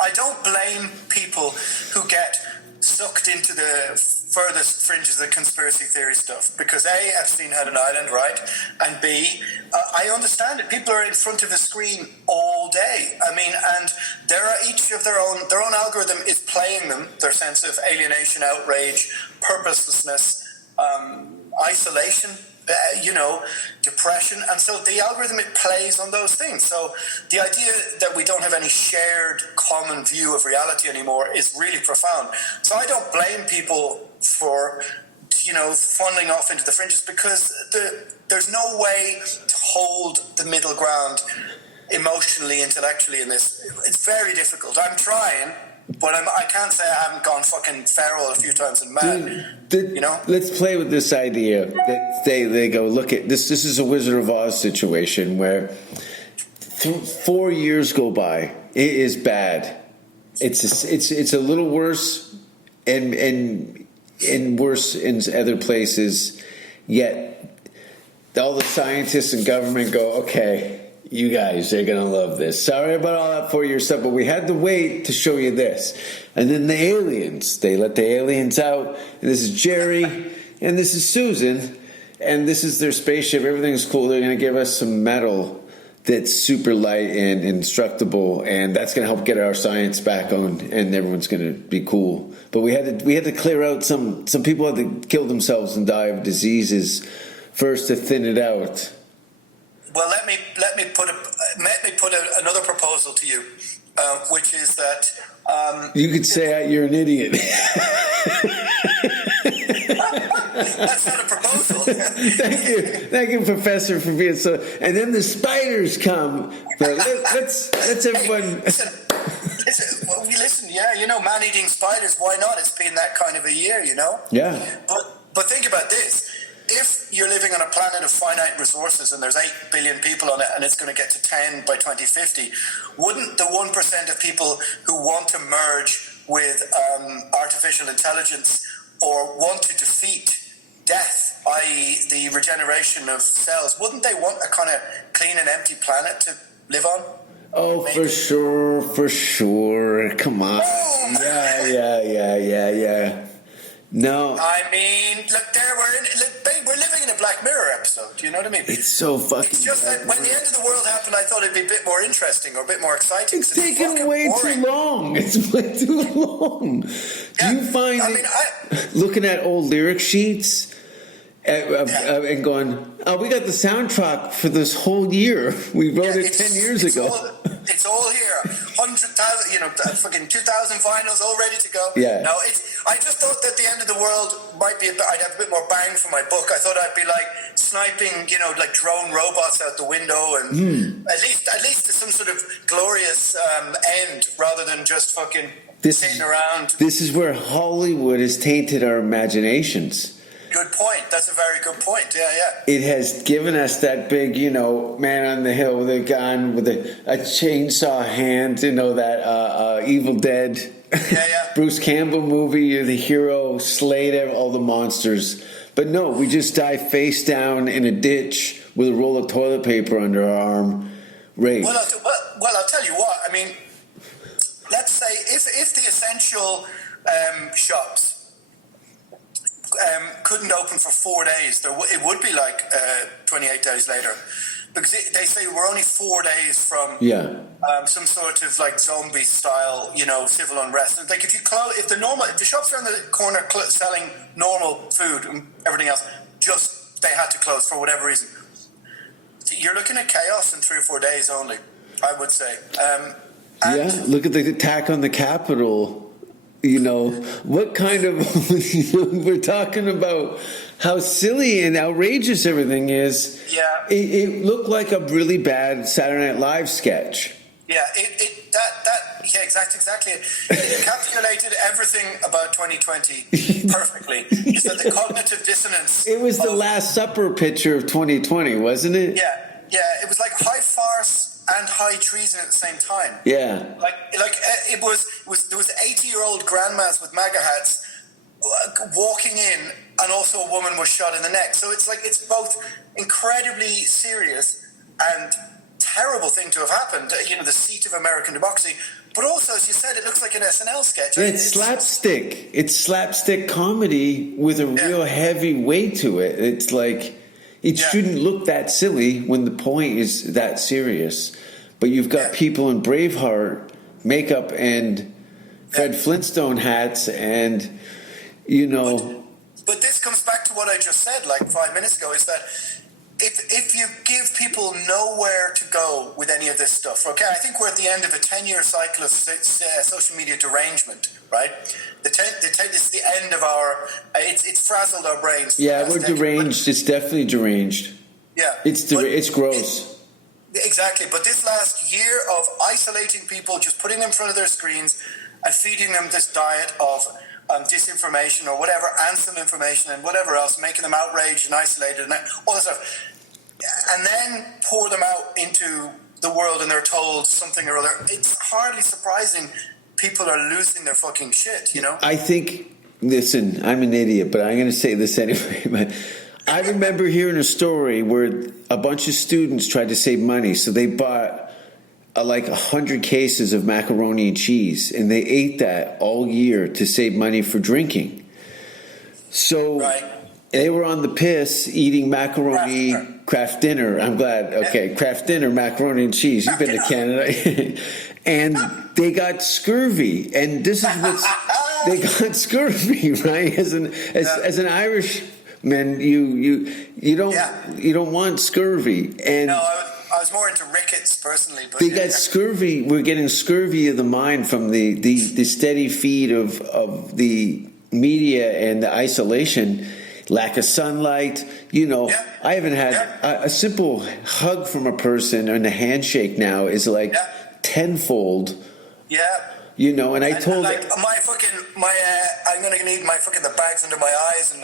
I don't blame people who get sucked into the furthest fringes of conspiracy theory stuff because A, Epstein had an island, right, and B, I understand it. People are in front of the screen all day. I mean, and there are each of their own algorithm is playing them their sense of alienation, outrage, purposelessness. Isolation, depression, and so the algorithm, it plays on those things. So the idea that we don't have any shared common view of reality anymore is really profound. So I don't blame people for funneling off into the fringes because there's no way to hold the middle ground emotionally, intellectually in this. It's very difficult. I'm trying. But I can't say I haven't gone fucking feral a few times and mad. Let's play with this idea that they go, look at this. This is a Wizard of Oz situation where 4 years go by. It is bad. It's a little worse and worse in other places. Yet all the scientists and government go, okay. You guys are going to love this. Sorry about all that 4 year stuff, but we had to wait to show you this. And then the aliens, they let the aliens out. And this is Jerry, and this is Susan, and this is their spaceship. Everything's cool. They're going to give us some metal that's super light and indestructible, and that's going to help get our science back on, and everyone's going to be cool. But we had to clear out some people had to kill themselves and die of diseases first to thin it out. Well, let me put another proposal to you, which is that You could say you're an idiot. that's not a proposal. Thank you, Professor, for being so. And then the spiders come. But let's everyone. Listen, yeah, man-eating spiders. Why not? It's been that kind of a year, Yeah. But think about this. If you're living on a planet of finite resources and there's 8 billion people on it and it's going to get to 10 by 2050, wouldn't the 1% of people who want to merge with artificial intelligence or want to defeat death, i.e. the regeneration of cells, wouldn't they want a kind of clean and empty planet to live on? Oh, maybe. For sure. Come on. Oh. Yeah. No. I mean, look, we're living in a Black Mirror episode. Do you know what I mean? It's so fucking. It's just that when the end of the world happened, I thought it'd be a bit more interesting or a bit more exciting. It's taking way too long. It's way too long. Yeah, Do you find looking at old lyric sheets and going, oh, we got the soundtrack for this whole year. We wrote it 10 years ago. It's all here. 100,000, fucking 2,000 vinyls all ready to go. Yeah. No, I just thought that the end of the world might be I'd have a bit more bang for my buck. I thought I'd be like sniping, like drone robots out the window, and at least there's some sort of glorious end rather than just fucking sitting around. This is where Hollywood has tainted our imaginations. Good point. That's a very good point. Yeah. It has given us that big, man on the hill with a gun, with a chainsaw hand, that Evil Dead, Bruce Campbell movie. You're the hero, slayed all the monsters. But no, we just die face down in a ditch with a roll of toilet paper under our arm. Right. Well, I'll tell you what. I mean, let's say if the essential shops couldn't open for 4 days, it would be like 28 days later, because they say we're only 4 days from some sort of like zombie style, civil unrest. Like if the shops around the corner selling normal food and everything else, just they had to close for whatever reason, you're looking at chaos in 3 or 4 days only, I would say. Look at the attack on the Capitol. What kind of we're talking about how silly and outrageous everything is. Yeah, it looked like a really bad Saturday Night Live sketch. Yeah, exactly. It encapsulated everything about 2020 perfectly. Is that the cognitive dissonance? It was the Last Supper picture of 2020, wasn't it? Yeah. It was like high farce and high treason at the same time. Yeah. Like it was there was 80-year-old grandmas with MAGA hats walking in, and also a woman was shot in the neck. So it's like it's both incredibly serious and terrible thing to have happened. The seat of American democracy. But also, as you said, it looks like an SNL sketch. It's slapstick. It's slapstick comedy with a real heavy weight to it. It's like it shouldn't look that silly when the point is that serious. But you've got people in Braveheart makeup and Fred Flintstone hats and, But this comes back to what I just said like 5 minutes ago, is that if you give people nowhere to go with any of this stuff, okay, I think we're at the end of a 10-year cycle of social media derangement, right? This is the end of our, it's frazzled our brains. Yeah, we're deranged. It's definitely deranged. Yeah. It's gross. Exactly. But this last year of isolating people, just putting them in front of their screens and feeding them this diet of disinformation or whatever, and some information and whatever else, making them outraged and isolated and all that stuff, and then pour them out into the world and they're told something or other. It's hardly surprising people are losing their fucking shit, I think, listen, I'm an idiot, but I'm going to say this anyway. I remember hearing a story where a bunch of students tried to save money, so they bought like 100 cases of macaroni and cheese, and they ate that all year to save money for drinking. So they were on the piss eating macaroni, Kraft Dinner. I'm glad. Okay, Kraft Dinner, macaroni and cheese. You've been to Canada. And they got scurvy. And this is what's... They got scurvy, right? As an Irishman, you don't want scurvy. And No, I was more into rickets personally. But they got scurvy. We're getting scurvy of the mind from the steady feed of the media and the isolation, lack of sunlight. I haven't had a simple hug from a person and a handshake now is like tenfold. Yeah. And I told like I'm gonna need the bags under my eyes, and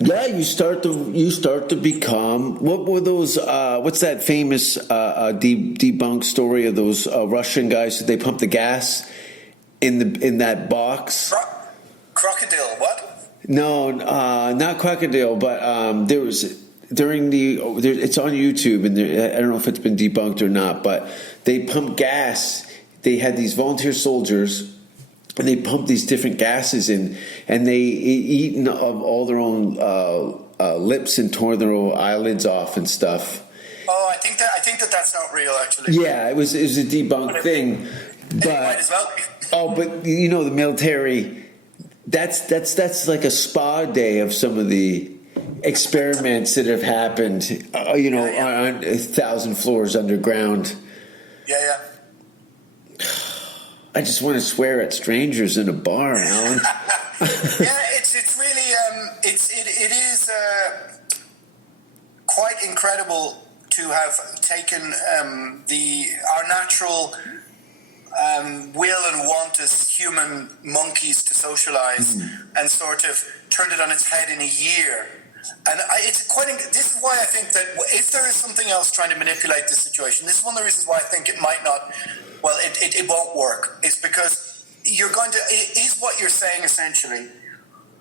Yeah, you start to become. What were those? What's that famous debunked story of those Russian guys that they pumped the gas in that box? Crocodile. What? No, not crocodile, but there was it's on YouTube, and I don't know if it's been debunked or not, but they pumped gas. They had these volunteer soldiers, and they pumped these different gases in, and they eaten of all their own lips and tore their own eyelids off and stuff. Oh, I think that's not real, actually. Yeah, it was a debunked thing, but might as well be. but the military. That's like a spa day of some of the experiments that have happened. On 1,000 floors underground. Yeah. I just want to swear at strangers in a bar, Alan. It's really it is quite incredible to have taken our natural will and want as human monkeys to socialize and sort of turned it on its head in a year. And this is why I think that if there is something else trying to manipulate the situation, this is one of the reasons why I think it might not, it won't work. It's because it is what you're saying essentially,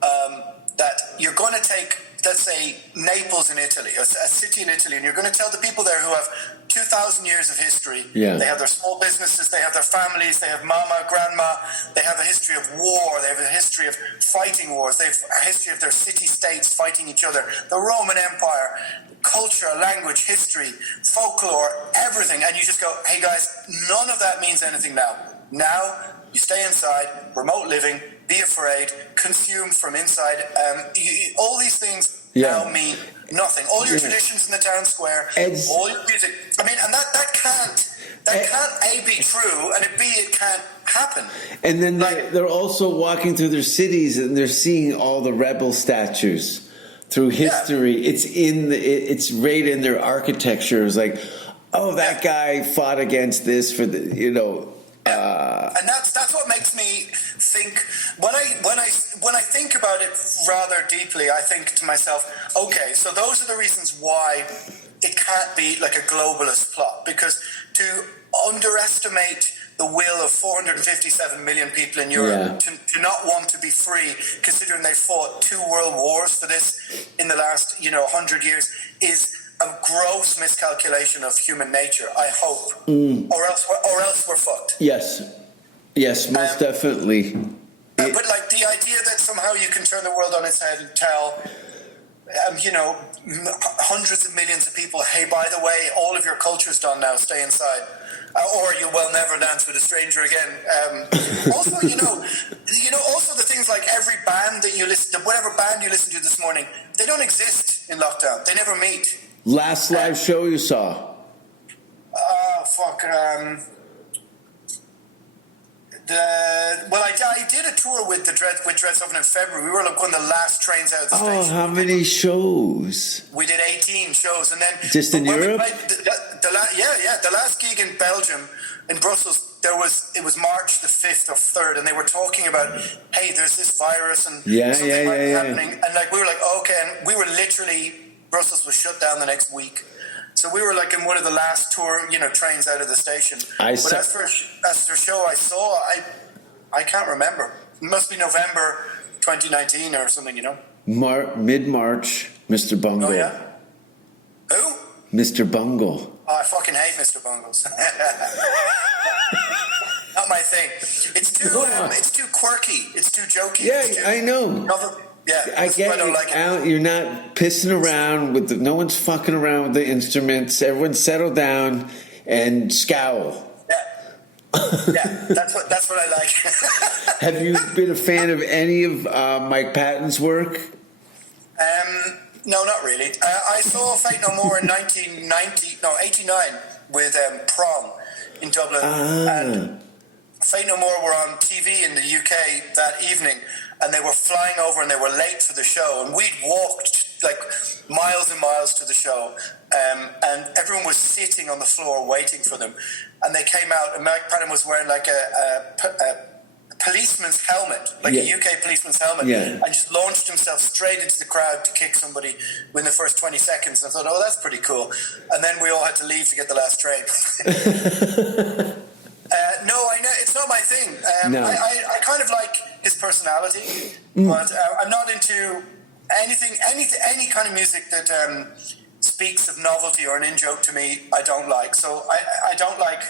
that you're going to take, let's say, Naples in Italy, a city in Italy, and you're going to tell the people there who have 2,000 years of history. Yeah. They have their small businesses, they have their families, they have mama, grandma, they have a history of war, they have a history of fighting wars, they have a history of their city-states fighting each other, the Roman Empire, culture, language, history, folklore, everything. And you just go, hey guys, none of that means anything now. Now, you stay inside, remote living, be afraid, consume from inside. All these things now mean nothing. All your traditions in the town square, all your music. I mean, and that can't A, be true, and B, it can't happen. And then they're also walking through their cities and they're seeing all the rebel statues through history. Yeah. It's right in their architecture. It's like, oh, that guy fought against this for the, and that's what makes me think when I think about it rather deeply. I think to myself, okay, so those are the reasons why it can't be like a globalist plot, because to underestimate the will of 457 million people in Europe to not want to be free, considering they fought 2 world wars for this in the last 100 years, is a gross miscalculation of human nature, I hope, or else we're fucked. Yes, most definitely. But like the idea that somehow you can turn the world on its head and tell, hundreds of millions of people, hey, by the way, all of your culture's done now, stay inside, or you will never dance with a stranger again. Also, also the things like every band that you listen to, whatever band you listen to this morning, they don't exist in lockdown. They never meet. Last live show you saw? I did a tour with Dread Southern in February. We were like one of the last trains out of the station. Oh, how many shows? We did 18 shows, and then just in Europe. The last gig in Belgium, in Brussels, it was March the 5th or 3rd, and they were talking about, hey, there's this virus and something might be happening, and like we were like, okay, and we were literally, Brussels was shut down the next week. So we were like in one of the last tour, trains out of the station. As for a show I saw, I can't remember. It must be November 2019 or something, Mid-March, Mr. Bungle. Oh, yeah? Who? Mr. Bungle. Oh, I fucking hate Mr. Bungles. Not my thing. It's too quirky. It's too jokey. Yeah, I know. Yeah, I that's get why I don't like it. You're not pissing around with no one's fucking around with the instruments. Everyone settle down and scowl. Yeah, that's what I like. Have you been a fan of any of Mike Patton's work? No, not really. I saw Fate No More in 89 with Prong in Dublin. And Fate No More were on TV in the UK that evening, and they were flying over and they were late for the show, and we'd walked like miles and miles to the show, and everyone was sitting on the floor waiting for them, and they came out, and Mike Patton was wearing like a policeman's helmet, like a UK policeman's helmet, and just launched himself straight into the crowd to kick somebody within the first 20 seconds. And I thought, oh, that's pretty cool. And then we all had to leave to get the last train. No, I know it's not my thing. No. I kind of like his personality, but I'm not into any kind of music that speaks of novelty or an in-joke to me. I don't like. So I don't like.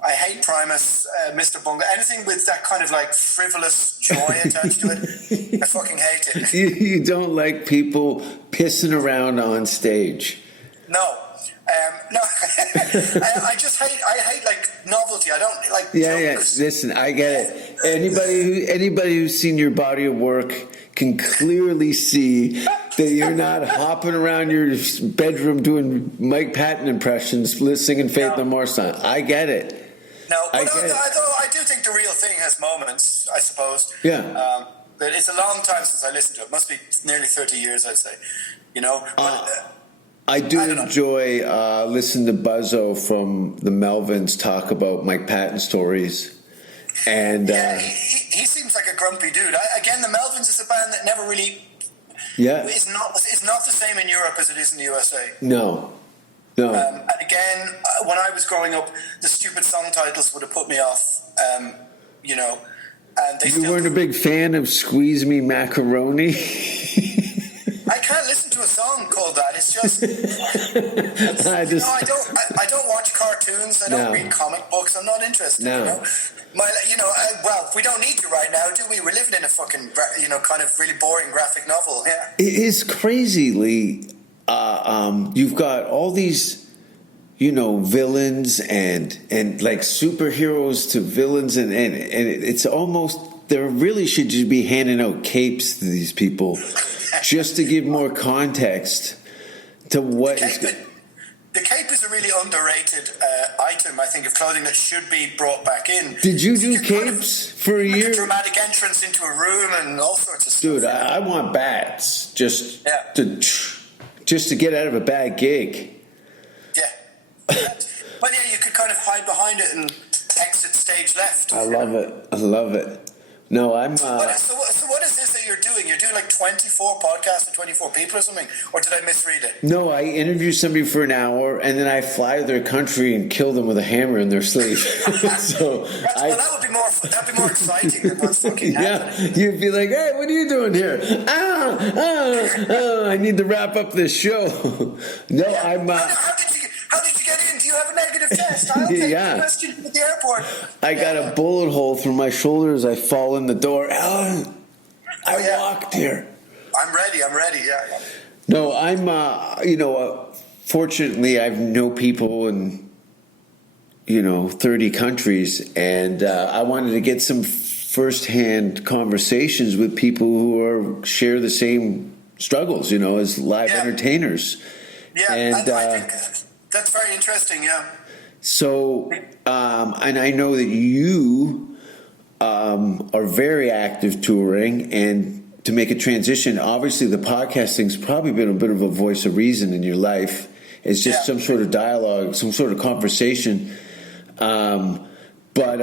I hate Primus, Mr. Bungle, anything with that kind of like frivolous joy attached to it. I fucking hate it. You don't like people pissing around on stage. No. No. I just hate. I hate like novelty. I don't like. Jokes. Listen, I get it. Anybody who's seen your body of work can clearly see that you're not hopping around your bedroom doing Mike Patton impressions, singing Faith No More song. I get it. No, but I do think the real thing has moments, I suppose. Yeah. But it's a long time since I listened to it. It must be nearly 30 years, I'd say. You know? But, I do enjoy listening to Buzzo from the Melvins talk about Mike Patton stories. And he seems like a grumpy dude. Again, the Melvins is a band that never really... It's not the same in Europe as it is in the USA. No. And again, when I was growing up, the stupid song titles would have put me off, you know. And they weren't a big fan of Squeeze Me Macaroni? I can't listen to a song called that. It's just... I don't watch cartoons. I don't read comic books. I'm not interested. No. You know? Well, we don't need to right now, do we? We're living in a fucking, kind of really boring graphic novel. Yeah. It is crazy, Lee. You've got all these, villains and like superheroes to villains, and it's almost there really should just be handing out capes to these people just to give more context to what the cape is a really underrated item, I think, of clothing that should be brought back in. Did you do capes for a year? A dramatic entrance into a room and all sorts of stuff. Dude, I want bats just to get out of a bad gig. Yeah. But yeah, you could kind of hide behind it and exit stage left. I love it. No, I'm... So what is this that you're doing? You're doing like 24 podcasts with 24 people or something? Or did I misread it? No, I interview somebody for an hour and then I fly to their country and kill them with a hammer in their sleeve. That'd be more exciting than what's fucking happening. Yeah, you'd be like, hey, what are you doing here? I need to wrap up this show. I'm... How did you get in? Do you have a negative test? I'll take the question at the airport. I got a bullet hole through my shoulder as I fall in the door. I walked here. I'm ready, yeah. No, I'm, fortunately I know people in, 30 countries, and I wanted to get some firsthand conversations with people who share the same struggles, as live entertainers. Yeah, and I think that's very interesting, yeah. So, and I know that you are very active touring, and to make a transition, obviously the podcasting's probably been a bit of a voice of reason in your life. It's just some sort of dialogue, some sort of conversation. But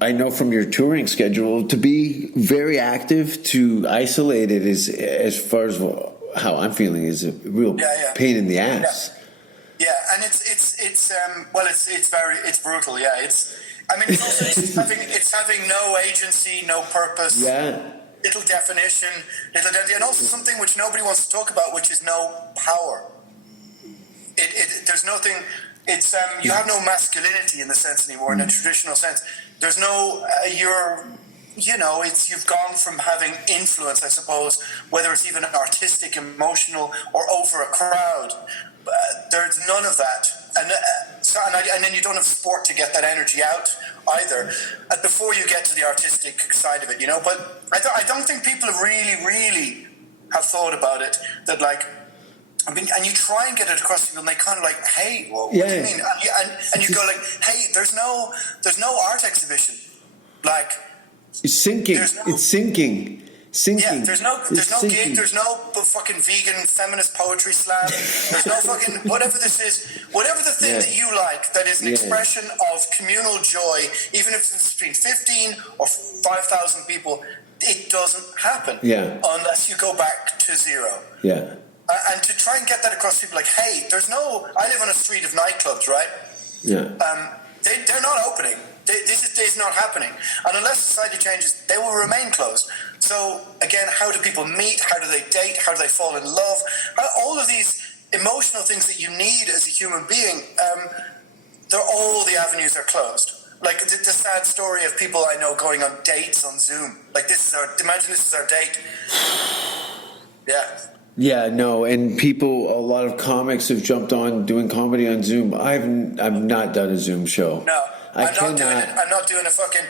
I know from your touring schedule to be very active, to isolate it is, as far as how I'm feeling, is a real pain in the ass. Yeah, and it's brutal. Yeah, it's having no agency, no purpose. Yeah. Little definition, and also something which nobody wants to talk about, which is no power. There's nothing. It's you have no masculinity in the sense anymore, in a traditional sense. There's no you're you've gone from having influence, I suppose, whether it's even artistic, emotional, or over a crowd. There's none of that, and then you don't have sport to get that energy out either. Before you get to the artistic side of it, But I don't think people have really have thought about it. That and you try and get it across to people, and they kind of like, hey, well, what do you mean? And you go like, hey, there's no art exhibition, like. It's sinking. It's sinking. Yeah, there's no gig. There's no fucking vegan feminist poetry slam. There's no fucking whatever this is. Whatever the thing that you like that is an expression of communal joy, even if it's between 15 or 5,000 people, it doesn't happen. Yeah. Unless you go back to zero. Yeah. And to try and get that across to people, like, hey, I live on a street of nightclubs, right? Yeah. They're not opening. This is not happening. And unless society changes, they will remain closed. So, again, how do people meet? How do they date? How do they fall in love? All of these emotional things that you need as a human being, all the avenues are closed. Like the sad story of people I know going on dates on Zoom. Like, imagine this is our date. Yeah. Yeah, no, and a lot of comics have jumped on doing comedy on Zoom. I've not done a Zoom show. No, I'm not doing a fucking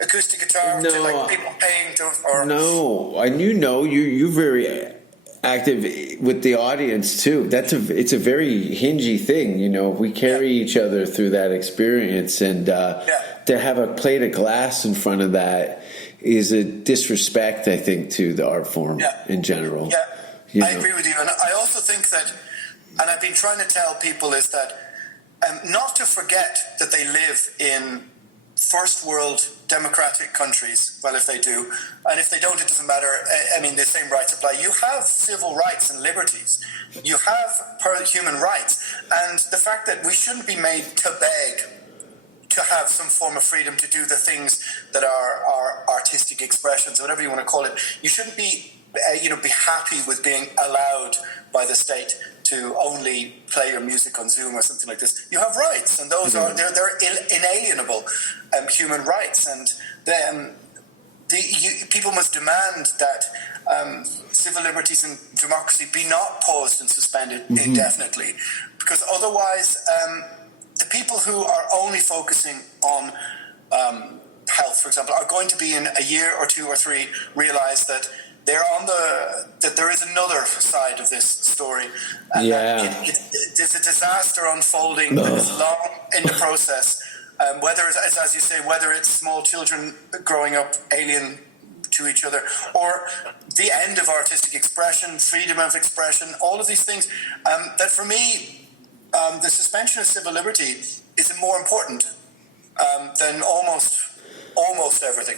acoustic guitar to like people paying to. Or no, and you're very active with the audience too. It's a very hingy thing. We carry each other through that experience, and to have a plate of glass in front of that is a disrespect, I think, to the art form in general. Yeah. I agree with you, and I also think that, and I've been trying to tell people, is that not to forget that they live in first world democratic countries. Well, if they do, and if they don't, it doesn't matter. I mean, the same rights apply. You have civil rights and liberties. You have human rights, and the fact that we shouldn't be made to beg to have some form of freedom to do the things that are artistic expressions, or whatever you want to call it. You shouldn't be be happy with being allowed by the state to only play your music on Zoom or something like this. You have rights, and those are they're inalienable human rights, and then people must demand that civil liberties and democracy be not paused and suspended indefinitely, because otherwise the people who are only focusing on health, for example, are going to be in a year or two or three realize that that there is another side of this story, and that there's a disaster unfolding that is long in the process. Whether it's, as you say, whether it's small children growing up alien to each other, or the end of artistic expression, freedom of expression, all of these things. That for me, the suspension of civil liberty is more important than almost everything.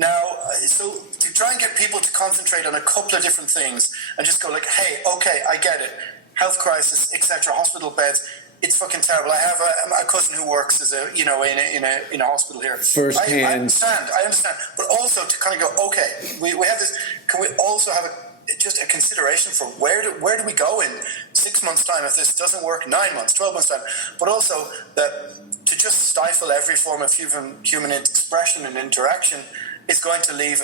Now, so to try and get people to concentrate on a couple of different things and just go like, hey, okay, I get it. Health crisis, etc., hospital beds, it's fucking terrible. I have a cousin who works as in a hospital here. Firsthand. I understand. But also to kind of go, okay, we have this, can we also have just a consideration for where do we go in 6 months' time if this doesn't work, 9 months, 12 months' time, but also that to just stifle every form of human expression and interaction is going to leave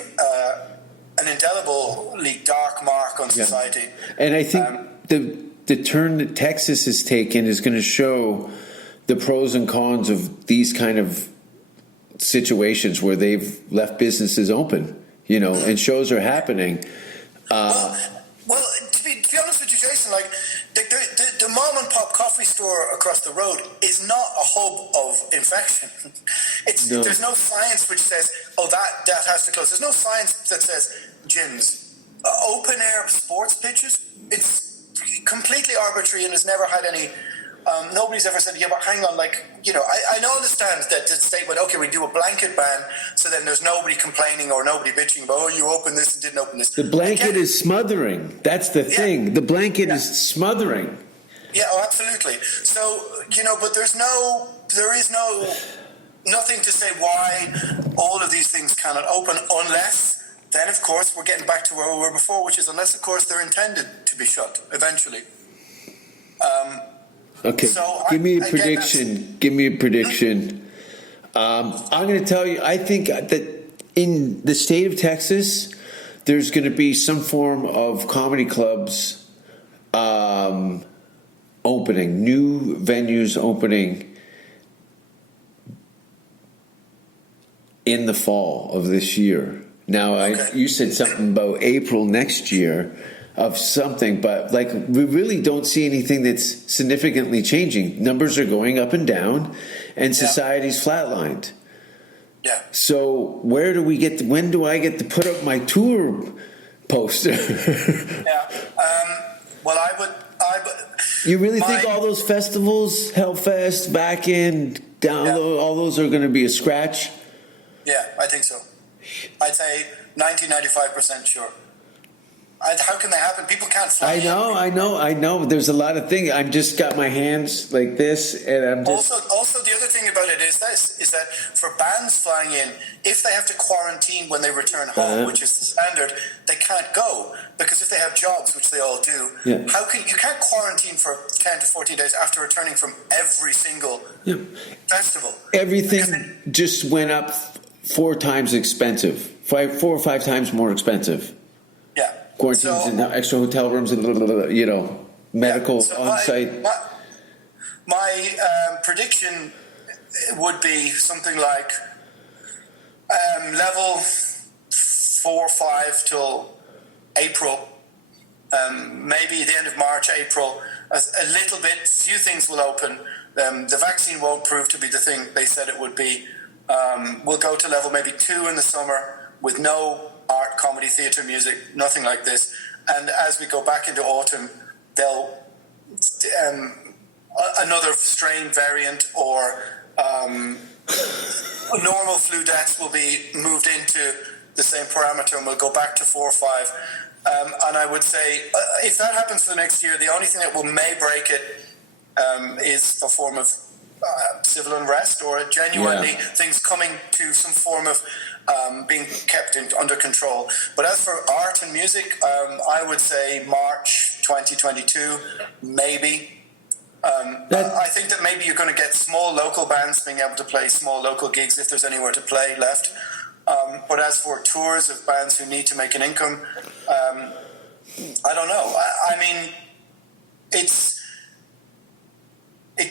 an indelibly dark mark on society. And I think the turn that Texas has taken is going to show the pros and cons of these kind of situations where they've left businesses open, and shows are happening. Well, to be honest with you, Jason, like the mom and pop coffee store across the road is not a hub of infection. There's no science which says, that has to close. There's no science that says gyms, open air sports pitches. It's completely arbitrary and has never had any. Nobody's ever said, but hang on, I understand that the state went, okay, we do a blanket ban, so then there's nobody complaining or nobody bitching about, you opened this and didn't open this. The blanket is smothering. That's the thing. The blanket is smothering. Yeah, absolutely. So, but there is nothing to say why all of these things cannot open unless, then of course, we're getting back to where we were before, which is unless, of course, they're intended to be shut eventually. Okay, so give me a prediction. I'm going to tell you, I think that in the state of Texas, there's going to be some form of comedy clubs opening, new venues opening in the fall of this year. Now, you said something about April next year of something, but like we really don't see anything that's significantly changing. Numbers are going up and down, and society's flatlined. Yeah. So where do we get? When do I get to put up my tour poster? Well, I would. You really think all those festivals, Hellfest, Back In, Download, all those are going to be a scratch? Yeah, I think so. I'd say 90-95% sure. How can they happen? People can't fly. I know. There's a lot of things. I've just got my hands like this, and I'm just... Also, the other thing about it is that for bands flying in, if they have to quarantine when they return home, which is the standard, they can't go, because if they have jobs, which they all do, you can't quarantine for 10 to 14 days after returning from every single festival. Everything just went up 4 times expensive, 4 or 5 times more expensive. Yeah. Quarantines and extra hotel rooms and medical on-site. My prediction would be something like level 4 or 5 till April, maybe the end of March, April. A little bit, few things will open. The vaccine won't prove to be the thing they said it would be. We'll go to level maybe 2 in the summer with no art, comedy, theatre, music, nothing like this. And as we go back into autumn, they'll another strain variant or normal flu deaths will be moved into the same parameter, and we'll go back to 4 or 5. And I would say if that happens for the next year, the only thing that may break it is a form of civil unrest or genuinely things coming to some form of being kept under control. But as for art and music, I would say March 2022, maybe. I think that maybe you're going to get small local bands being able to play small local gigs if there's anywhere to play left. But as for tours of bands who need to make an income, I don't know. I mean, it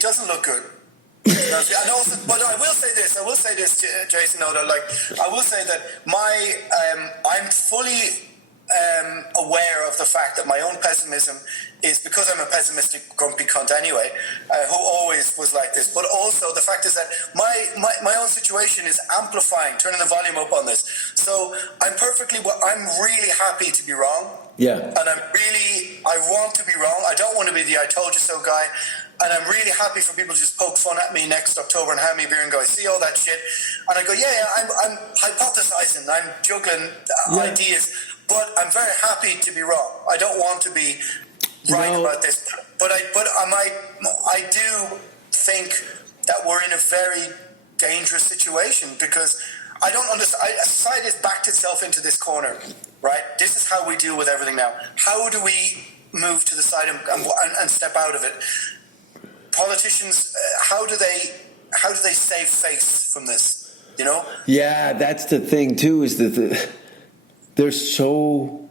doesn't look good. And also, but I will say this, Jason, I will say that I'm fully aware of the fact that my own pessimism is because I'm a pessimistic, grumpy cunt anyway, who always was like this. But also the fact is that my own situation is amplifying, turning the volume up on this. So I'm really happy to be wrong. Yeah. And I want to be wrong. I don't want to be the I told you so guy. And I'm really happy for people to just poke fun at me next October and hand me a beer and go, I see all that shit. And I go, I'm hypothesizing, I'm juggling ideas, but I'm very happy to be wrong. I don't want to be right about this. But I do think that we're in a very dangerous situation because I don't understand. Society has backed itself into this corner, right? This is how we deal with everything now. How do we move to the side and step out of it? Politicians, how do they save face from this? You know? Yeah, that's the thing too. Is that they're so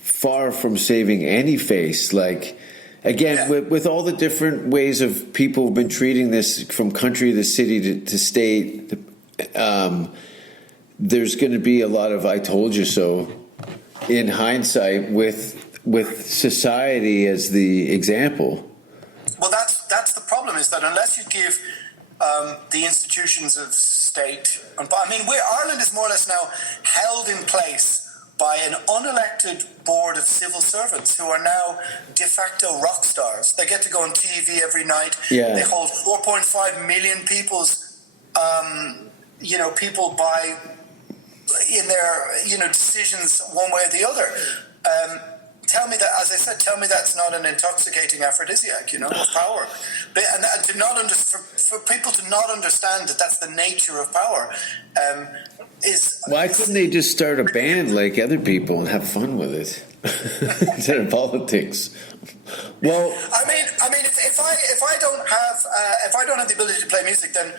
far from saving any face. Like again, with all the different ways of people have been treating this from country to city to state, there's going to be a lot of "I told you so" in hindsight with society as the example. Well, that's the problem, is that unless you give the institutions of state, Ireland is more or less now held in place by an unelected board of civil servants who are now de facto rock stars. They get to go on TV every night. Yeah. They hold 4.5 million people buy in their decisions one way or the other. tell me that, as I said, tell me that's not an intoxicating aphrodisiac, of power. And to not for people to not understand that that's the nature of power is. Why couldn't they just start a band like other people and have fun with it instead of politics? Well, I mean, if I don't have the ability to play music, then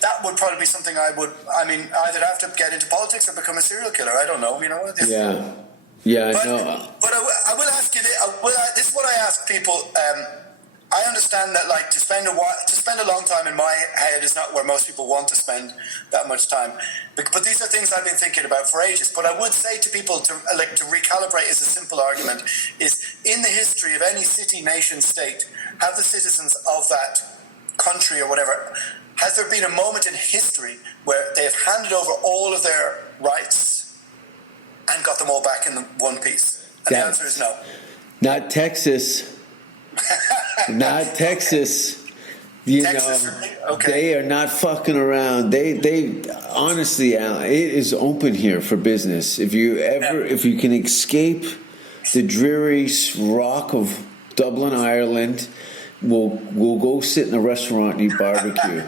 that would probably be something I would. I mean, either have to get into politics or become a serial killer. I don't know. Yeah. Yeah, but, no. But I will ask you this. This is what I ask people. I understand that, like, to spend a long time in my head is not where most people want to spend that much time. But these are things I've been thinking about for ages. But I would say to people to recalibrate is a simple argument: is in the history of any city, nation, state, have the citizens of that country or whatever, has there been a moment in history where they have handed over all of their rights and got them all back in one piece? And the answer is no. Not Texas. Not Texas. Texas, okay. They are not fucking around. They honestly, Alan, it is open here for business. If you can escape the dreary rock of Dublin, Ireland, we'll go sit in a restaurant and eat barbecue.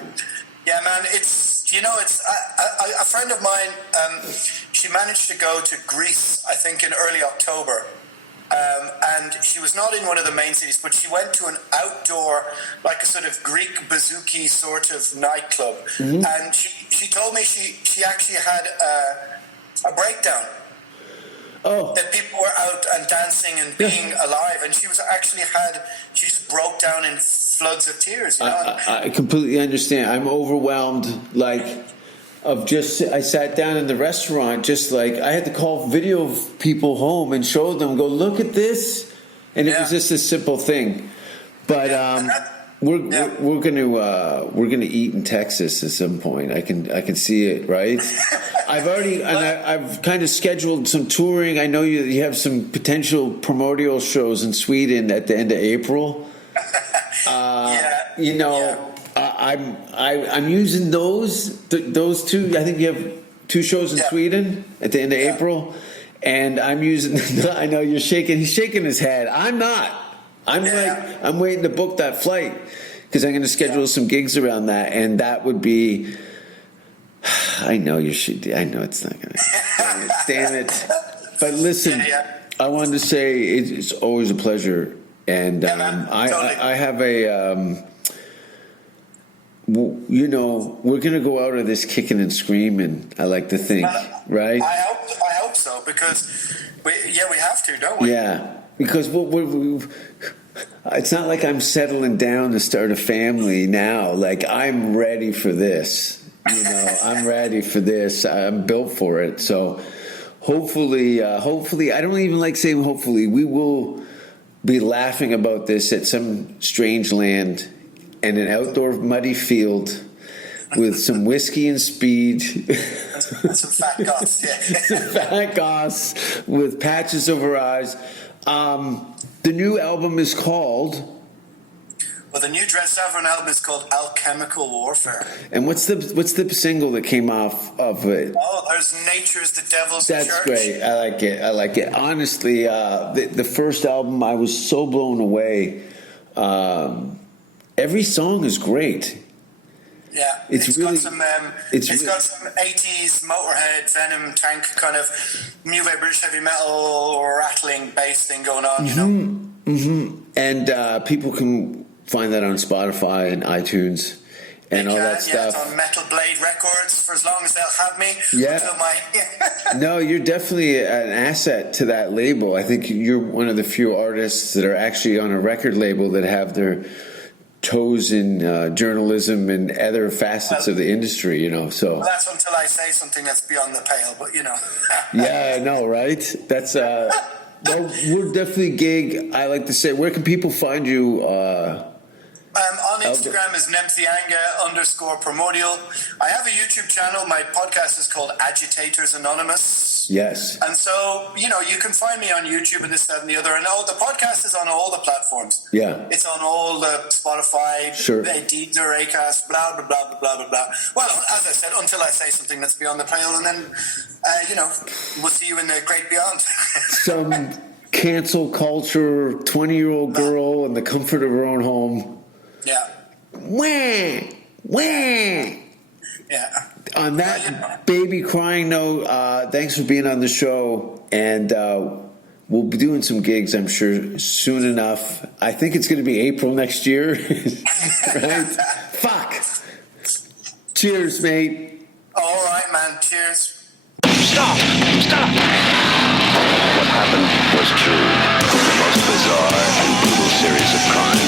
Yeah, man, it's a friend of mine. She managed to go to Greece, I think, in early October. And she was not in one of the main cities, but she went to an outdoor, like a sort of Greek bouzouki sort of nightclub. Mm-hmm. And she told me she actually had a breakdown. Oh. That people were out and dancing and being alive, and she just broke down in floods of tears. I completely understand. I'm overwhelmed, I sat down in the restaurant, just like I had to call video people home and show them, go look at this, and it was just a simple thing. But we're gonna eat in Texas at some point. I can see it, right? I've kind of scheduled some touring. I know you have some potential promotional shows in Sweden at the end of April. I'm using those two. I think you have 2 shows in Sweden at the end of April, and I'm using. I know you're shaking. He's shaking his head. I'm not. I'm waiting to book that flight because I'm going to schedule some gigs around that, and that would be. I know you should. I know it's not going to. Damn it! But listen, I wanted to say it's always a pleasure, and I have a. We're going to go out of this kicking and screaming, I like to think, right? I hope so, because we have to, don't we? Yeah, because it's not like I'm settling down to start a family now. Like, I'm ready for this. I'm ready for this. I'm built for it. So hopefully, I don't even like saying hopefully, we will be laughing about this at some strange land and an outdoor muddy field with some whiskey and speed. Some fat goss, yeah. Some fat goss with patches over our eyes. The new album is called... Well, the new Dread Sovereign album is called Alchemical Warfare. And what's the single that came off of it? Oh, there's Nature's the Devil's Church. That's great. I like it. Honestly, the first album, I was so blown away. Every song is great. Yeah, it's got some 80s Motorhead, Venom, Tank kind of new British heavy metal rattling bass thing going on, Mm-hmm. And people can find that on Spotify and iTunes and all that stuff. Yeah, it's on Metal Blade Records for as long as they'll have me. Yeah. No, you're definitely an asset to that label. I think you're one of the few artists that are actually on a record label that have their toes in journalism and other facets of the industry, So well, that's until I say something that's beyond the pale, but Yeah, I know, right? That's well, we're definitely gig. I like to say, where can people find you? On Instagram is Nemthianga_primordial. I have a YouTube channel. My podcast is called Agitators Anonymous. Yes. And so, you can find me on YouTube and this, that, and the other. And the podcast is on all the platforms. Yeah. It's on all the Spotify, Deezer, Acast, blah, blah, blah, blah, blah, blah. Well, as I said, until I say something that's beyond the pale, and then, we'll see you in the great beyond. cancel culture, 20-year-old girl in the comfort of her own home. Yeah. Wah! Wah! Yeah. On that baby crying note, thanks for being on the show, and we'll be doing some gigs, I'm sure, soon enough. I think it's going to be April next year, right? Fuck. Cheers, mate. All right, man. Cheers. Stop! Stop! What happened was true. The most bizarre and brutal series of crimes